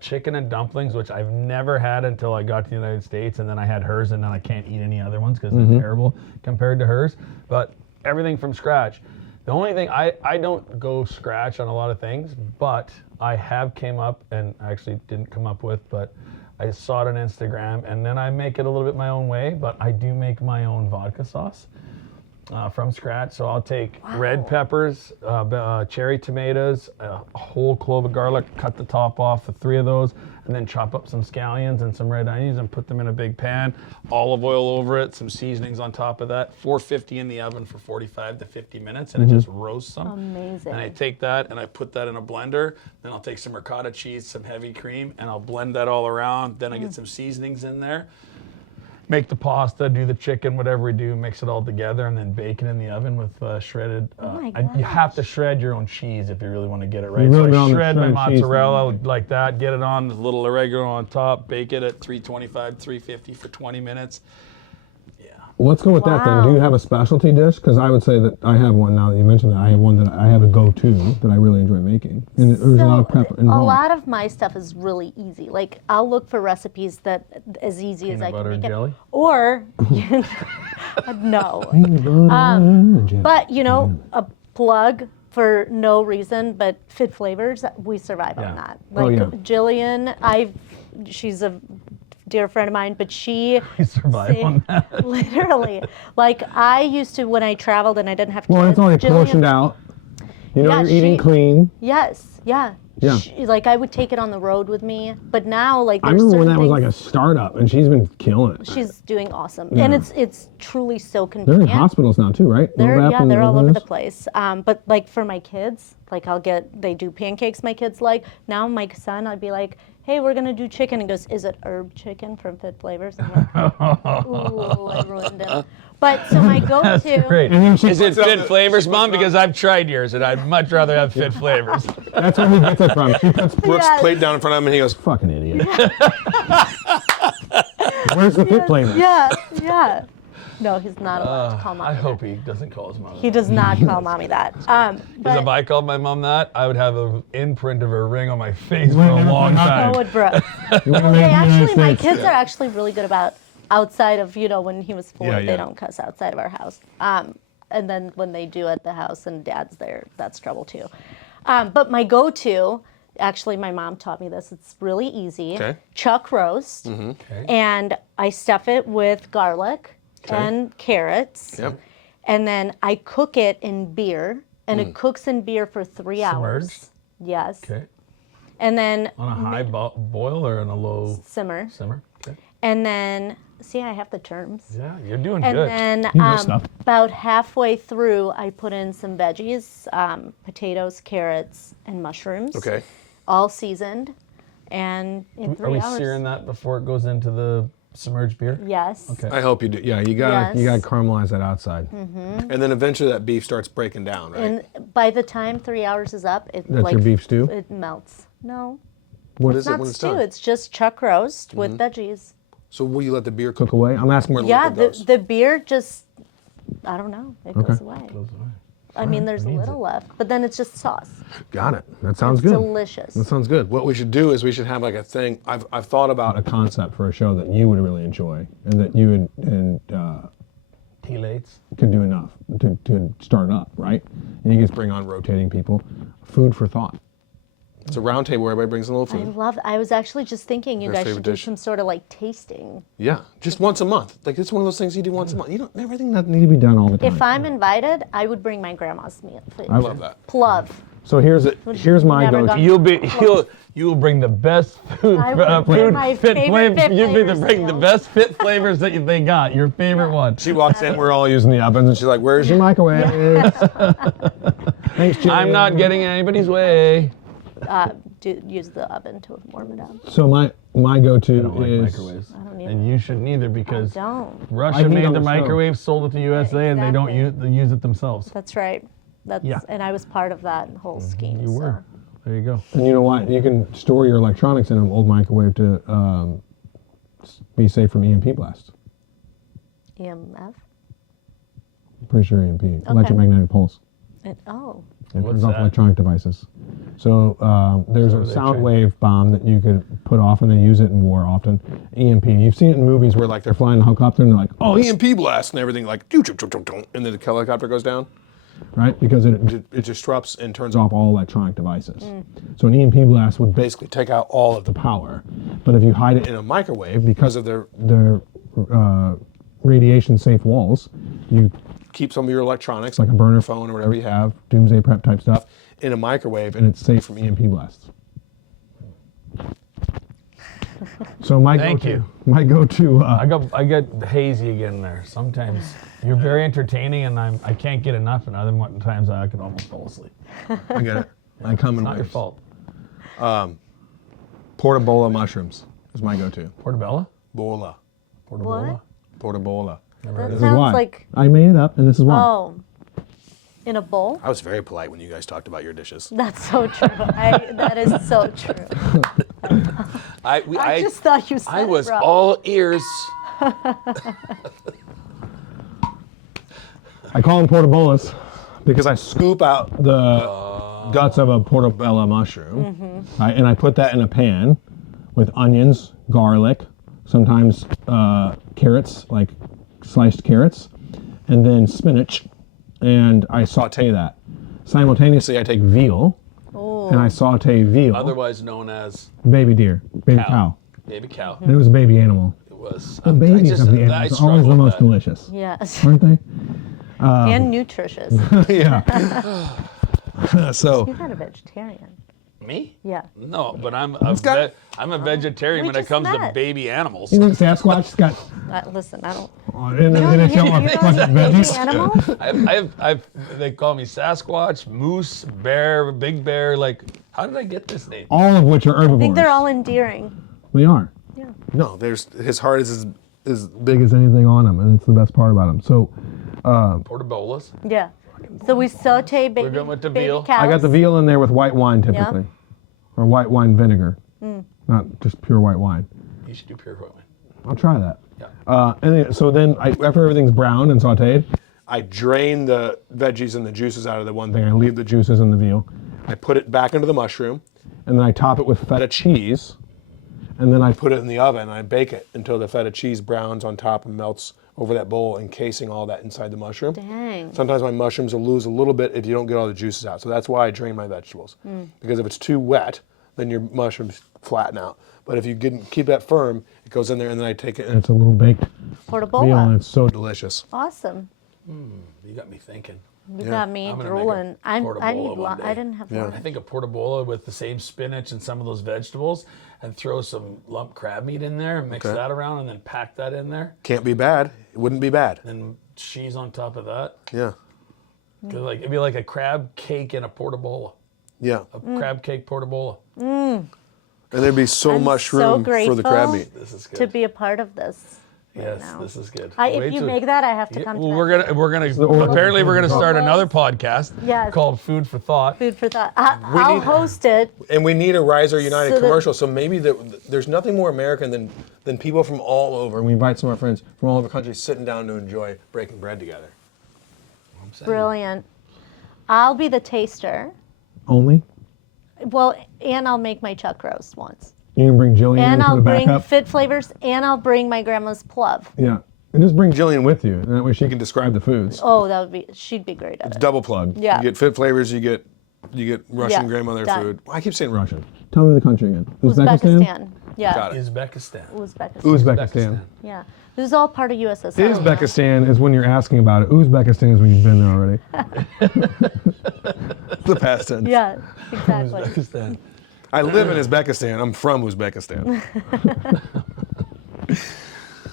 chicken and dumplings, which I've never had until I got to the United States, and then I had hers, and then I can't eat any other ones because they're terrible compared to hers. But everything from scratch. The only thing I don't go scratch on a lot of things, but I have came up and actually didn't come up with, but I saw it on Instagram, and then I make it a little bit my own way. But I do make my own vodka sauce. From scratch. So I'll take red peppers, cherry tomatoes, a whole clove of garlic, cut the top off of 3 of those, and then chop up some scallions and some red onions and put them in a big pan, olive oil over it, some seasonings on top of that, 450 in the oven for 45 to 50 minutes, and it just roasts them. Amazing. And I take that and I put that in a blender, then I'll take some ricotta cheese, some heavy cream, and I'll blend that all around. Then I get some seasonings in there. Make the pasta, do the chicken, whatever we do, mix it all together, and then bake it in the oven with shredded. my You have to shred your own cheese if you really want to get it right. really So want I the shred my shredded cheese. mozzarella like that, get it on, a little oregano on top, bake it at 325, 350 for 20 minutes. Yeah. Let's go with that then. Do Wow. you have a specialty dish? Because I would say that I have one now that you mentioned that. I have one that I have a go-to that I really enjoy making. And there's a lot of prep a involved. lot of my stuff is really easy. Like I'll look for recipes that as easy as Peanut I butter can and make jelly? it. Or no. But But a plug for no reason, but Fit Flavors, we survive Yeah. on that. Oh, Like yeah. Jillian, I've she's a dear friend of mine, but she You survive on that. literally, like I used to when I traveled and I didn't have kids. Well, it's already Jillian- portioned out. You know, Yeah, you're eating she- clean. Yes, yeah. Yeah. Like I would take it on the road with me, but now like I there's remember when certain that was things, like a startup, and she's been killing it. she's doing awesome, Yeah. and it's truly so They're in convenient. hospitals now too, right? They're Novap and they're all over the others? place. But like for my kids, like they do pancakes. My kids like now. My son, I'd be like, hey, we're gonna do chicken, and he goes, is it herb chicken from Fit Flavors? I'm like, ooh, I ruined it. But so my go-to. Great. And then she Is it puts out Fit the- Flavors, Mom? Because I've tried yours, and I'd much rather have Fit Flavors. That's where he gets it from. She puts Brooks' Yes. plate down in front of him, and he goes, fucking idiot. Where's the fit flavor? Yeah. No, he's not allowed to call mommy. I that. hope he doesn't call his mom. He does not call mommy that. Because But if I called my mom that, I would have an imprint of her ring on my face for Well, a long yeah, time. so would Brooke. You wanna Well, make they the United actually, my States- kids are actually really good about outside of, when he was 4, Yeah, yeah. they don't cuss outside of our house. And then when they do at the house and dad's there, that's trouble too. But my go-to, actually my mom taught me this, it's really easy. Okay. Chuck roast. Okay. And I stuff it with garlic and carrots. Yep. And then I cook it in beer, and it cooks in beer for 3 hours. Submerged? Yes. Okay. And then On a high boil or on a low simmer. simmer? Okay. And then, see, I have the terms. Yeah, you're doing And good. then You know stuff. about halfway through, I put in some veggies, potatoes, carrots, and mushrooms. okay. All seasoned. And in 3 Are we hours. searing that before it goes into the submerged beer? Yes. Okay. I hope you do. Yeah, you gotta Yes. caramelize that outside. And then eventually that beef starts breaking down, right? And by the time 3 hours is up, it That's like your beef stew? it melts. No, What it's is it not when it's stew. done? Mm-hmm. It's just chuck roast with veggies. So will you let the beer cook? Cook away. I'm asking Where Yeah, liquid the, goes? the beer just, I don't know, it goes away. Goes away. I mean, there's a needs little left, but then it's just sauce. Got it. That sounds It's good. delicious. That sounds good. What we should do is we should have like a thing. I've thought about A concept for a show that you would really enjoy, and that you and Tea-lates. could do enough to start up, right? And you just bring on rotating people. Food for thought. It's a round table where everybody brings a little I food. love. I was actually just thinking you Your guys favorite should do dish? some sort of like tasting. Yeah, just once a month. Like it's one of those things you do once a month. You don't. Everything doesn't need to be done all the time. If I'm invited, I would bring my grandma's meal. I Love that. Plov. So here's my Never go-to. You will bring the best food. I will bring my favorite fit You'll flavors bring the meal. best fit flavors that they got. Your favorite one. She walks in. We're all using the ovens, and she's like, "Where's your microwave?" Thanks, Jim. I'm not getting in anybody's way. Use the oven to warm it up. So my go-to I don't like is microwaves. I don't either. And you shouldn't either because Don't. Russia I heat made on the the stove. microwave, sold it to USA, and they don't Exactly. use it themselves. That's right. That's Yeah. and I was part of that whole scheme. You were. There you go. And you know what? You can store your electronics in an old microwave to be safe from EMP blasts. So, EMF. Pretty sure EMP, electromagnetic pulse. Oh. It What's turns off that? electronic devices. So there's What a are they sound trying- wave bomb that you could put off, and they use it in war often. EMP. You've seen it in movies where like they're flying a helicopter and they're like, Oh, EMP blast and everything like, and then the helicopter goes down. right, because it It disrupts and turns turns off all electronic devices. So an EMP blast would basically take out all of the power, but if you hide it in in a microwave because because of their the radiation safe walls, you keep some of your electronics like a burner phone or whatever you have doomsday prep type stuff, in a microwave and it's safe from EMP blasts. So my Thank go-to, you. my go-to. I get hazy again there. Sometimes you're very entertaining, and I can't get enough, and other times I could almost fall asleep. I get it. I come in Not your waves. fault. Portabola mushrooms is my go-to. Portobello? bola, What? portabola. That This is sounds why. like I made it up, and this is why. oh, in a bowl. I was very polite when you guys talked about your dishes. That's so true. That is so true. I just thought you said I was it wrong. all ears. I call them portabolas because I scoop out the guts of a portobello mushroom, right, and I put that in a pan with onions, garlic, sometimes carrots, like sliced carrots, and then spinach, and I saute that. Simultaneously, I take veal, and I saute veal, Otherwise known as baby deer, baby Cow. cow. Baby cow. And it was a baby animal. It was. The babies of the animals are always the most delicious, Yes. aren't they? And nutritious. Yeah. So You're not a vegetarian. Me? Yeah. No, but I'm got- I'm a vegetarian We when it just comes to met. baby animals. you think Sasquatch's got Listen, I don't. in You don't a eat shell of fucking baby veggies? animals? They call me Sasquatch, Moose, Bear, Big Bear. Like, how did I get this name? All of which are herbivores. I think they're all endearing. They are. Yeah. No, his heart is as Big as anything on them, and it's the best part about them. So Portobellos. Yeah. So we saute baby, going with the baby veal. cows. I got the veal in there with white wine typically, or white wine vinegar, not just pure white wine. You should do pure white wine. I'll try that. Yeah. So then, after everything's browned and sautéed, I drain the veggies and the juices out of the one then thing. I leave the juices in the veal, I put it back into the mushroom, and then I top it with feta cheese, and then I put it in the oven, and I bake it until the feta cheese browns on top and melts over that bowl, encasing all that inside the mushroom. Dang. Sometimes my mushrooms will lose a little bit if you don't get all the juices out. So that's why I drain my vegetables. Because if it's too wet, then your mushrooms flatten out. But if you keep that firm, it goes in there, and then I take it, and it's a little baked veal, and Portobola. it's so delicious. Awesome. You got me thinking. You got me I'm gonna make a drooling. I portobola need. one day. I didn't have lunch. I think a portobola with the same spinach and some of those vegetables, and throw some lump crab meat in there and mix Okay. that around, and then pack that in there, Can't be bad. It wouldn't be bad. and cheese on top of that. Yeah. 'Cause, like, it'd be like a crab cake in a portobola. Yeah. A crab cake portobola. And there'd be so I'm much so room for the crab grateful. meat. This is To good. be a part of this. Yes, now. this is good. If Wait you till- make that, I have to Yeah, come well, to we're gonna order. apparently we're gonna start another podcast Yes. called Food for Thought. Food for thought. I'll need- host it. And we need a Riser United So that- commercial. So maybe there's nothing more American than people from all over. And we invite some of our friends from all over the country sitting down to enjoy breaking bread together. I'm saying. Brilliant. I'll be the taster. only. Well, and I'll make my chuck roast once. You can bring Jillian And in for I'll the bring backup. fit flavors, and I'll bring my grandma's plov. Yeah, and just bring Jillian with you, and that way she can describe the foods. Oh, that would be. She'd be great at it. Double plug. Yeah. You get fit flavors. You get Russian Yeah, grandmother done. food. I keep saying Russian. Tell me the country again. Uzbekistan. Yeah. Got it. Uzbekistan. Uzbekistan. Yeah. It was all part of USSR. Uzbekistan is when you're asking about it. Uzbekistan is when you've been there already. The past tense. Yeah, exactly. Uzbekistan. I live in Uzbekistan. I'm from Uzbekistan.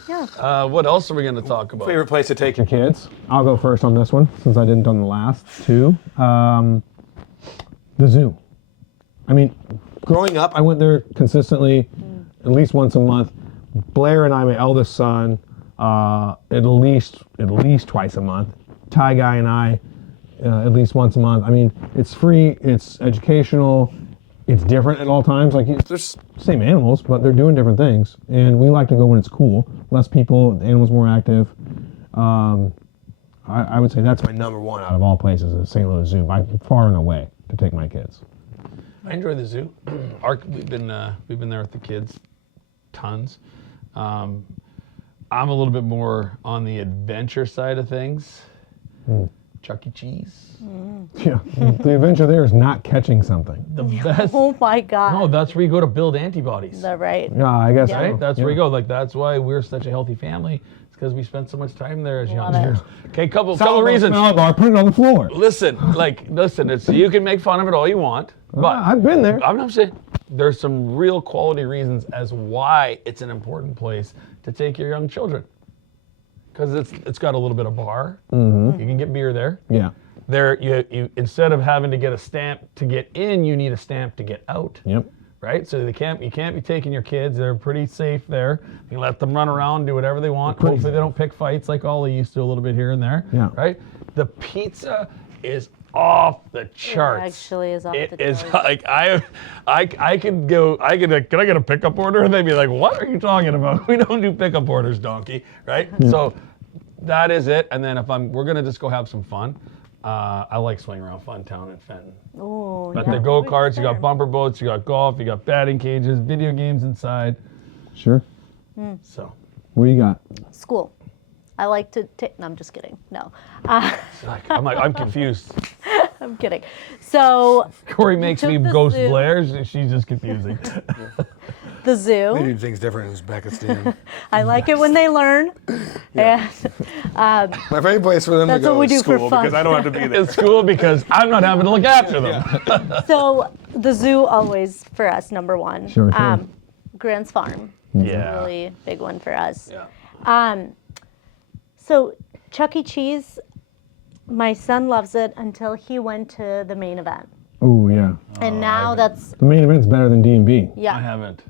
Yeah. What else are we gonna talk about? Favorite place to take your Kids. I'll go first on this one since I didn't on the last two. The zoo. I mean, growing up, I went there consistently, at least once a month. Blair and I, my eldest son, at least twice a month. Ty Guy and I, at least once a month. I mean, it's free, it's educational, it's different at all times. Like, there's same animals, but they're doing different things. And we like to go when it's cool. Less people, the animals more active. I would say that's my number one out of all places is St. Louis Zoo, by far and away, to take my kids. I enjoy the zoo. We've been there with the kids, tons. I'm a little bit more on the adventure side of things. Chuck E. Cheese. Yeah, the adventure there is not catching something. The best. Oh my God. No, that's where you go to build antibodies. They're right. Yeah, I guess. Yeah. so. Right? That's Yeah. where you go. Like, that's why we're such a healthy family. It's because we spent so much time there as Love youngsters. Okay, couple Salad reasons. salad bar, put it on the floor. Listen, it's you can make fun of it all you want, but I've been there. I'm not saying there's some real quality reasons as why it's an important place to take your young children. Because it's got a little bit of bar. You can get beer there. Yeah. There, you instead of having to get a stamp to get in, you need a stamp to get out. Yep. Right? So you can't be taking your kids. They're pretty safe there. You can let them run around, do whatever they want. Crazy. Hopefully they don't pick fights like Ollie used to a little bit here and there. Yeah. Right? The pizza is off the charts. actually is off It the is charts. like I can I get a pickup order? And they'd be like, what are you talking about? We don't do pickup orders, donkey. Right? So that is it. And then we're gonna just go have some fun. I like swinging around Funtown in Fenton. Oh, Got yeah. the go-karts, you got bumper boats, you got golf, you got batting cages, video games inside. Sure. So What do you got? School. I like to take. No, I'm just kidding. No, I'm confused. I'm kidding. So Corey makes took me the ghost zoo. Blair. She's just confusing. the They zoo. do things different in Uzbekistan. I like it when they learn. And, My favorite place for them That's to go what we is do for school fun. because I don't have to be there. It's cool because I'm not having to look after them. so the zoo always for us number one. Sure, sure. Grant's Farm. Yeah. A really big one for us. Yeah. So Chuck E. Cheese, my son loves it until he went to the main event. Oh yeah. And now that's, The main event's better than D&B. yeah. I haven't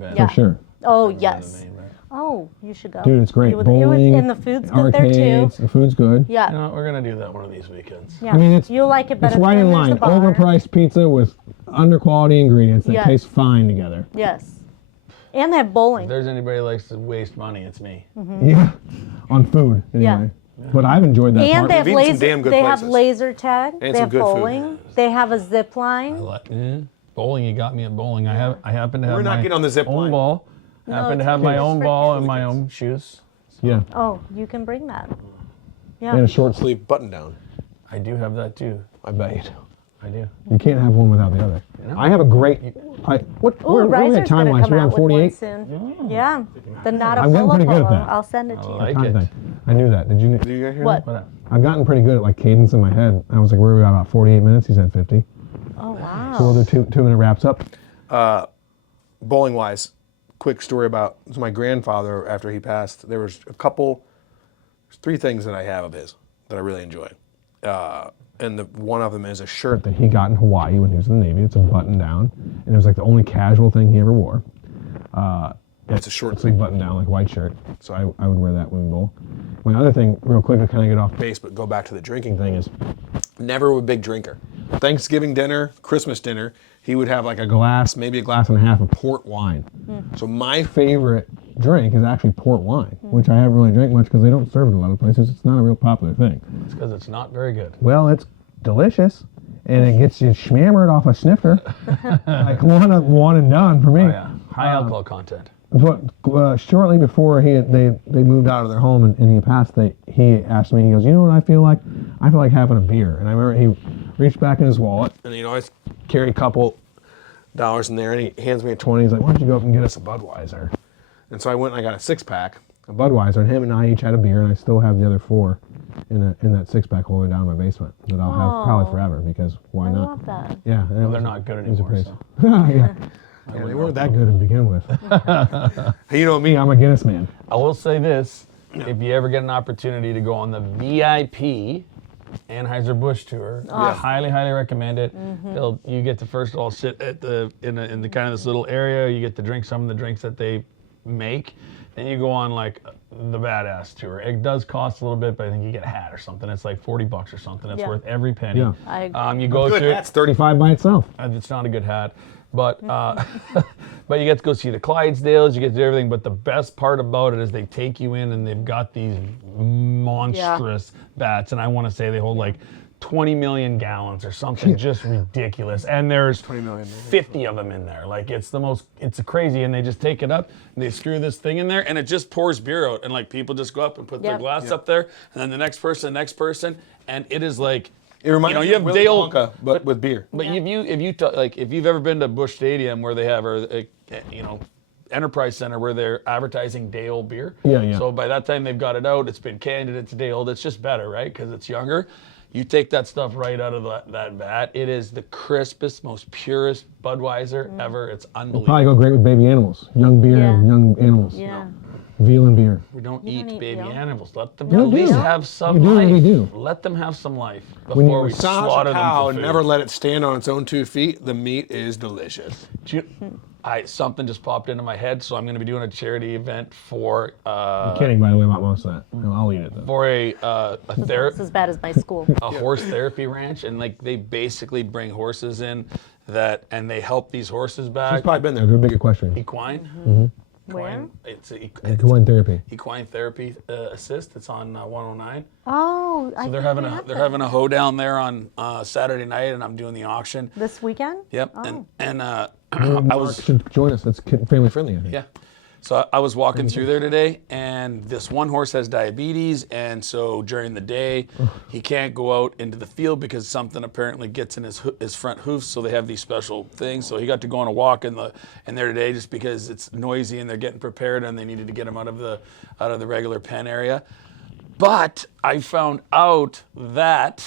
been. Yeah. For sure. Oh, I've been to yes. the main event. Oh, you should go. Dude, it's great. You would- Bowling, and the food's good there too. arcades, the food's good. Yeah. You know, we're gonna do that one of these weekends. Yeah. I mean, it's- You'll like it better. It's right in than line. there's the bar. Overpriced pizza with under quality ingredients that Yes. taste fine together. Yes. And they have bowling. If there's anybody who likes to waste money, it's me. Yeah. On food, anyway. But I've enjoyed that And part. they have We've eaten some laser. damn good They have places. laser tag. And They some have good food. bowling. They have a zip line. Bowling, you got me at bowling. I happen to have We're not my getting on the zip own line. ball. Happen to have my own ball and my own shoes. Yeah. Oh, you can bring that. Yeah. And a short sleeve. Sleeve button down. I do have that too. I bet you do. I do. You can't have one without the other. I have a great. What? Ooh, Where we Riser's at time gonna wise? come We're on out with one 48. soon. Yeah. The not a I'm getting polo pretty good at polo. that. I'll send it to you. like Time it. thing. I knew that. Did you? Do you guys hear What? What? I've gotten pretty good at like cadence in my head. I was like, where are we at? About 48 minutes. He said 50. Oh wow. So we'll do 2 minute wraps up. Bowling wise, quick story about my grandfather after he passed. There was three things that I have of his that I really enjoy. And one of them is a shirt That he got in Hawaii when he was in the Navy. It's a button down, and it was like the only casual thing he ever wore. it's a short Sleeve button down, like white shirt. So I would wear that when we bowl. My other thing, real quick, to kind of get off base, but go back to the drinking thing is never a big drinker. Thanksgiving dinner, Christmas dinner, he would have like a glass, maybe a glass and a half of port wine. So my favorite drink is actually port wine, which I haven't really drank much because they don't serve it in a lot of places. It's not a real popular thing. It's because it's not very good. Well, it's delicious, and it gets you schmammered off a snifter. Like one and done for me. Oh, yeah. High alcohol content. But shortly before they moved out of their home and he passed, he asked me, he goes, you know what I feel like? I feel like having a beer. And I remember he reached back in his wallet, and I carry a couple dollars in there, and he hands me a 20. He's like, why don't you go up and get us a Budweiser? And so I went and I got a 6-pack of Budweiser, and him and I each had a beer, and I still have the other 4 in that 6-pack all the way down in my basement that I'll have probably forever, because why I not? love that. Yeah. Well, they're not good It was a anymore. praise. So. Yeah, they weren't that good to begin with. Hey, you know me, I'm a Guinness man. I will say this: if you ever get an opportunity to go on the VIP Anheuser-Busch tour, I highly, highly recommend it. You get to first of all sit at in the kind of this little area. You get to drink some of the drinks that they make. Then you go on like the badass tour. It does cost a little bit, but I think you get a hat or something. It's like $40 or something. It's Yeah. worth every penny. Yeah. I agree. You go Good through. hats. 35 by itself. It's not a good hat, but but you get to go see the Clydesdales. You get to do everything. But the best part about it is they take you in and they've got these monstrous bats, and I want to say they hold like 20 million gallons or something just ridiculous. And there's 20 million. 50 of them in there. Like it's crazy. And they just take it up and they screw this thing in there and it just pours beer out. And like people just go up and put their Yep. glass up there, and then the next person. And it is like, It reminds me you of have Willy Dale, Wonka, but with beer. but if you've ever been to Busch Stadium where they have Enterprise Center where they're advertising day old beer. Yeah. So by that time they've got it out, it's been canned and it's day old. It's just better, right? Because it's younger. You take that stuff right out of that vat. It is the crispest, most purest Budweiser ever. It's unbelievable. Probably go great with baby animals. Young beer Yeah. and young animals. Yeah. Veal and beer. We don't You eat don't eat baby veal? animals. Let them We at least do. have some We do, life. we do. Let them have some life When before you we Massage slaughter a them cow for and food. never let it stand on its own 2 feet. The meat is delicious. Something just popped into my head, so I'm going to be doing a charity event for I'm kidding, by the way, about most of that. No, I'll eat it though. for a It's as bad as my school. horse therapy ranch, and like they basically bring horses in and they help these horses She's back. probably been there. Good big question. Equine. Where? It's Equine therapy. Equine Therapy Assist. It's on 109. Oh, I So they're think having we a have they're that. having a hoedown there on Saturday night, and I'm doing the auction. This weekend? Yep. Oh. And I Mark was should join us. That's family friendly, I think. yeah. So I was walking through there today, and this one horse has diabetes, and so during the day, he can't go out into the field because something apparently gets in his front hoofs. So they have these special things. So he got to go on a walk in there today just because it's noisy and they're getting prepared, and they needed to get him out of the regular pen area. But I found out that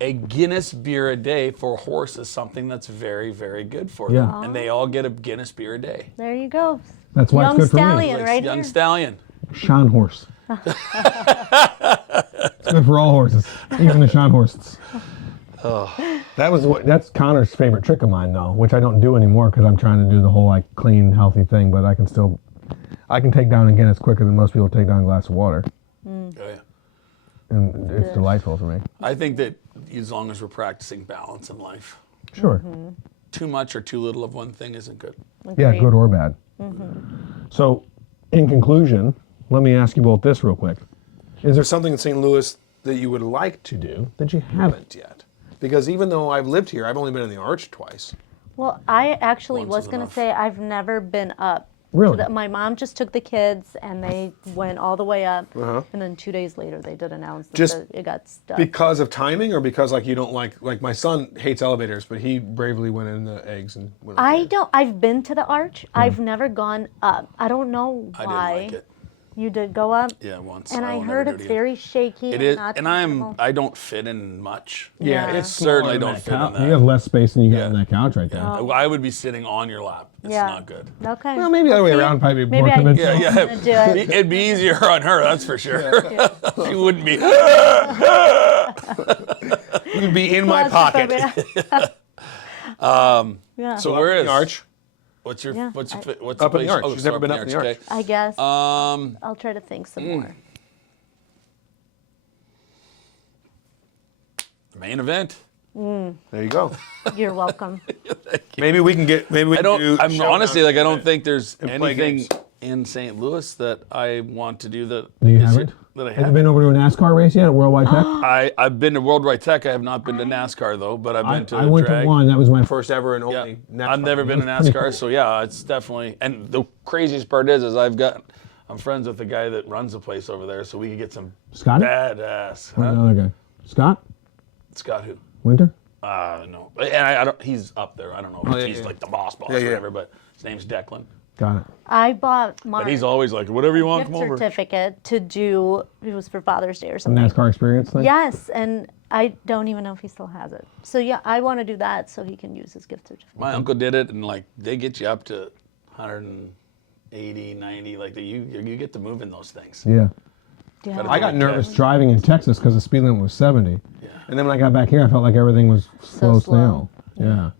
a Guinness beer a day for a horse is something that's very, very good for them. Yeah. And they all get a Guinness beer a day. There you go. That's why Young it's good stallion, for me. right Young here. stallion. Schonhorst. It's good for all horses, even the Schonhorsts. That's Connor's favorite trick of mine, though, which I don't do anymore because I'm trying to do the whole like clean, healthy thing. But I can take down a Guinness quicker than most people take down a glass of water, Oh, yeah. and it's delightful for me. I think that as long as we're practicing balance in life, Sure. too much or too little of one thing isn't good. Yeah, Agreed. good or bad. So, in conclusion, let me ask you both this real quick. Is there something in St. Louis that you would like to do that you haven't yet? Because even though I've lived here, I've only been in the Arch twice. Well, I actually Once was is going to enough. say I've never been up. Really? My mom just took the kids and they went all the way up, Uh-huh. and then 2 days later they did announce that Just it got stuck. Because of timing, or because like you don't like my son hates elevators, but he bravely went in the eggs and went. I don't. I've been to the Arch. I've never gone up. I don't know I why. didn't like it. You did go up, Yeah, once. and I will never heard do it's again. very shaky. It is, not and comfortable. I don't fit in much. Yeah, Yeah. it's Certainly smaller than don't that. fit in that. You have less space than you got Yeah. on that couch right there. I would be sitting on your lap. It's Yeah. not good. Okay. Well, maybe the other way See? around probably be Maybe more I- convincing. Yeah, gonna do it. It'd be easier on her, that's for sure. She wouldn't be. It would be in my pocket. Yeah. So Up where in is the Arch? What's your Yeah, what's I- what's Up the in the place? Arch. Oh, She's so never been up in the Arch. okay. I guess Um, I'll try to think some more. main event. There you go. You're welcome. Maybe we can get. Maybe we I can don't. do. I'm showdown honestly like I don't think there's and play anything games. in St. Louis that I want to do that. You is- haven't? That I Have you haven't. been over to a NASCAR race yet at Worldwide Tech? I've been to Worldwide Tech. I have not been to NASCAR though, but I've been to I went drag. to one. That was my First ever and Yeah, only. I've never been to pretty NASCAR, cool. so yeah, it's definitely. And the craziest part is I'm friends with the guy that runs the place over there, so we could get some Scotty? badass. Or Huh? the other guy. Scott Scott who? Winter? No, and I don't. He's up there. I don't know if yeah, he's yeah. like the boss Yeah, or yeah. whatever, but his name's Declan. Got it. I bought my But he's always like, whatever you want, gift come over. certificate to do. It was for Father's Day or The something. NASCAR experience thing? Yes, and I don't even know if he still has it. So yeah, I want to do that so he can use his gift certificate. My uncle did it, and like they get you up to 180, 90. Like you get to move in those things. Yeah. Yeah. I got nervous. Driving in Texas because the speed limit was 70. Yeah. And then when I got back here, I felt like everything was slow, slow. snail. Yeah.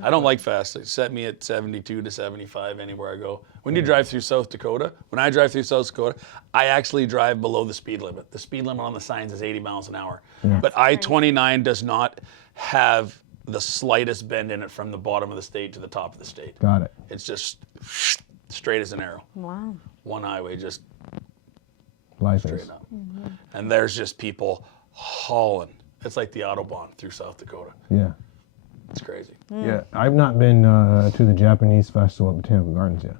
I don't like fast. It set me at 72 to 75 anywhere I go. When you drive through South Dakota, when I drive through South Dakota, I actually drive below the speed limit. The speed limit on the signs is 80 miles an hour. But I-29 does not have the slightest bend in it from the bottom of the state to the top of the state. Got it. It's just straight as an arrow. Wow. One highway, just Life straight is. up. And there's just people hauling. It's like the Autobahn through South Dakota. Yeah. It's crazy. Yeah. I've not been to the Japanese festival at Botanical Gardens yet.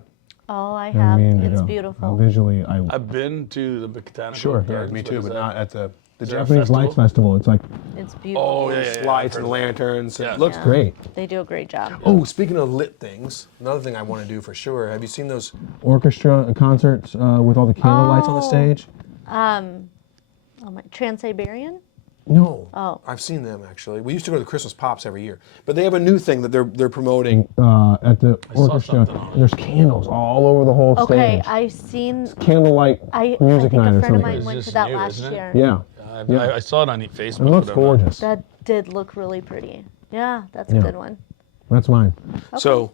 Oh, I I'm have. meaning to It's go. beautiful. Visually, I've been to the Botanical Sure, yeah, Gardens. Me What too, is but that? not at the Japanese festival? Lights Festival. It's like, It's beautiful. Oh, yeah. lights I've and heard lanterns. Yeah. It looks Yeah. great. They do a great job. Oh, speaking of lit things, another thing I want to do for sure. Have you seen those? orchestra concerts with all the candle lights on the Oh. stage. Oh my, Trans-Siberian? No. Oh. I've seen them actually. We used to go to the Christmas Pops every year, but they have a new thing that they're promoting. At the saw orchestra, something on it. there's candles all over the whole Okay, stage. I've seen. Candlelight I music think night a or friend of something. mine It's went to just that new, last isn't it? year. Yeah, I saw it on Facebook. it looks but I'm not- gorgeous. That did look really pretty. Yeah, that's Yeah. a good one. That's mine. So,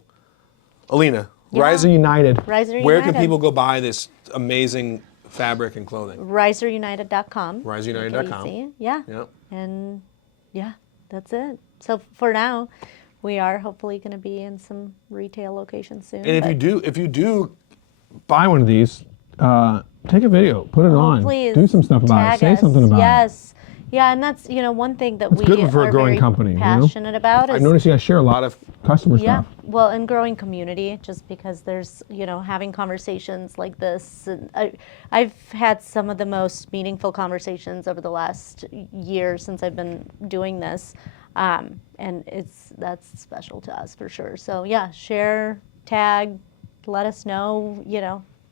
Alina, Yeah. Riser United. Riser where United. can people go buy this amazing fabric and clothing? RiserUnited.com. RiserUnited.com. Make it easy. Yeah. Yep. And yeah, that's it. So for now, we are hopefully going to be in some retail locations soon. And but if you do, Buy one of these. Take a video. Put it on. please Do some stuff about it. tag Say us. something about it. Yes. Yeah, and that's one thing that It's we good for a are growing very company, you know? passionate about. I've Is, noticed you guys share a lot of customer yeah, stuff. well, and growing community, just because there's having conversations like this, and I've had some of the most meaningful conversations over the last year since I've been doing this, and that's special to us for sure. So yeah, share, tag, let us know,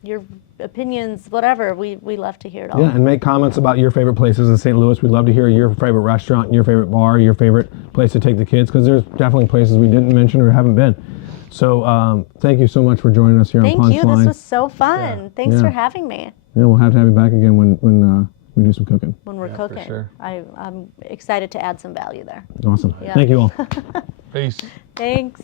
your opinions, whatever. We love to hear it all. Yeah, and make comments about your favorite places in St. Louis. We'd love to hear your favorite restaurant, your favorite bar, your favorite place to take the kids, because there's definitely places we didn't mention or haven't been. So thank you so much for joining us here Thank on you. Punchline. This was so fun. Thanks Yeah. for having me. Yeah, we'll have to have you back again when we do some cooking. When we're Yeah, for cooking, sure. I'm excited to add some value there. Awesome. Yeah. Thank you all. Peace. Thanks.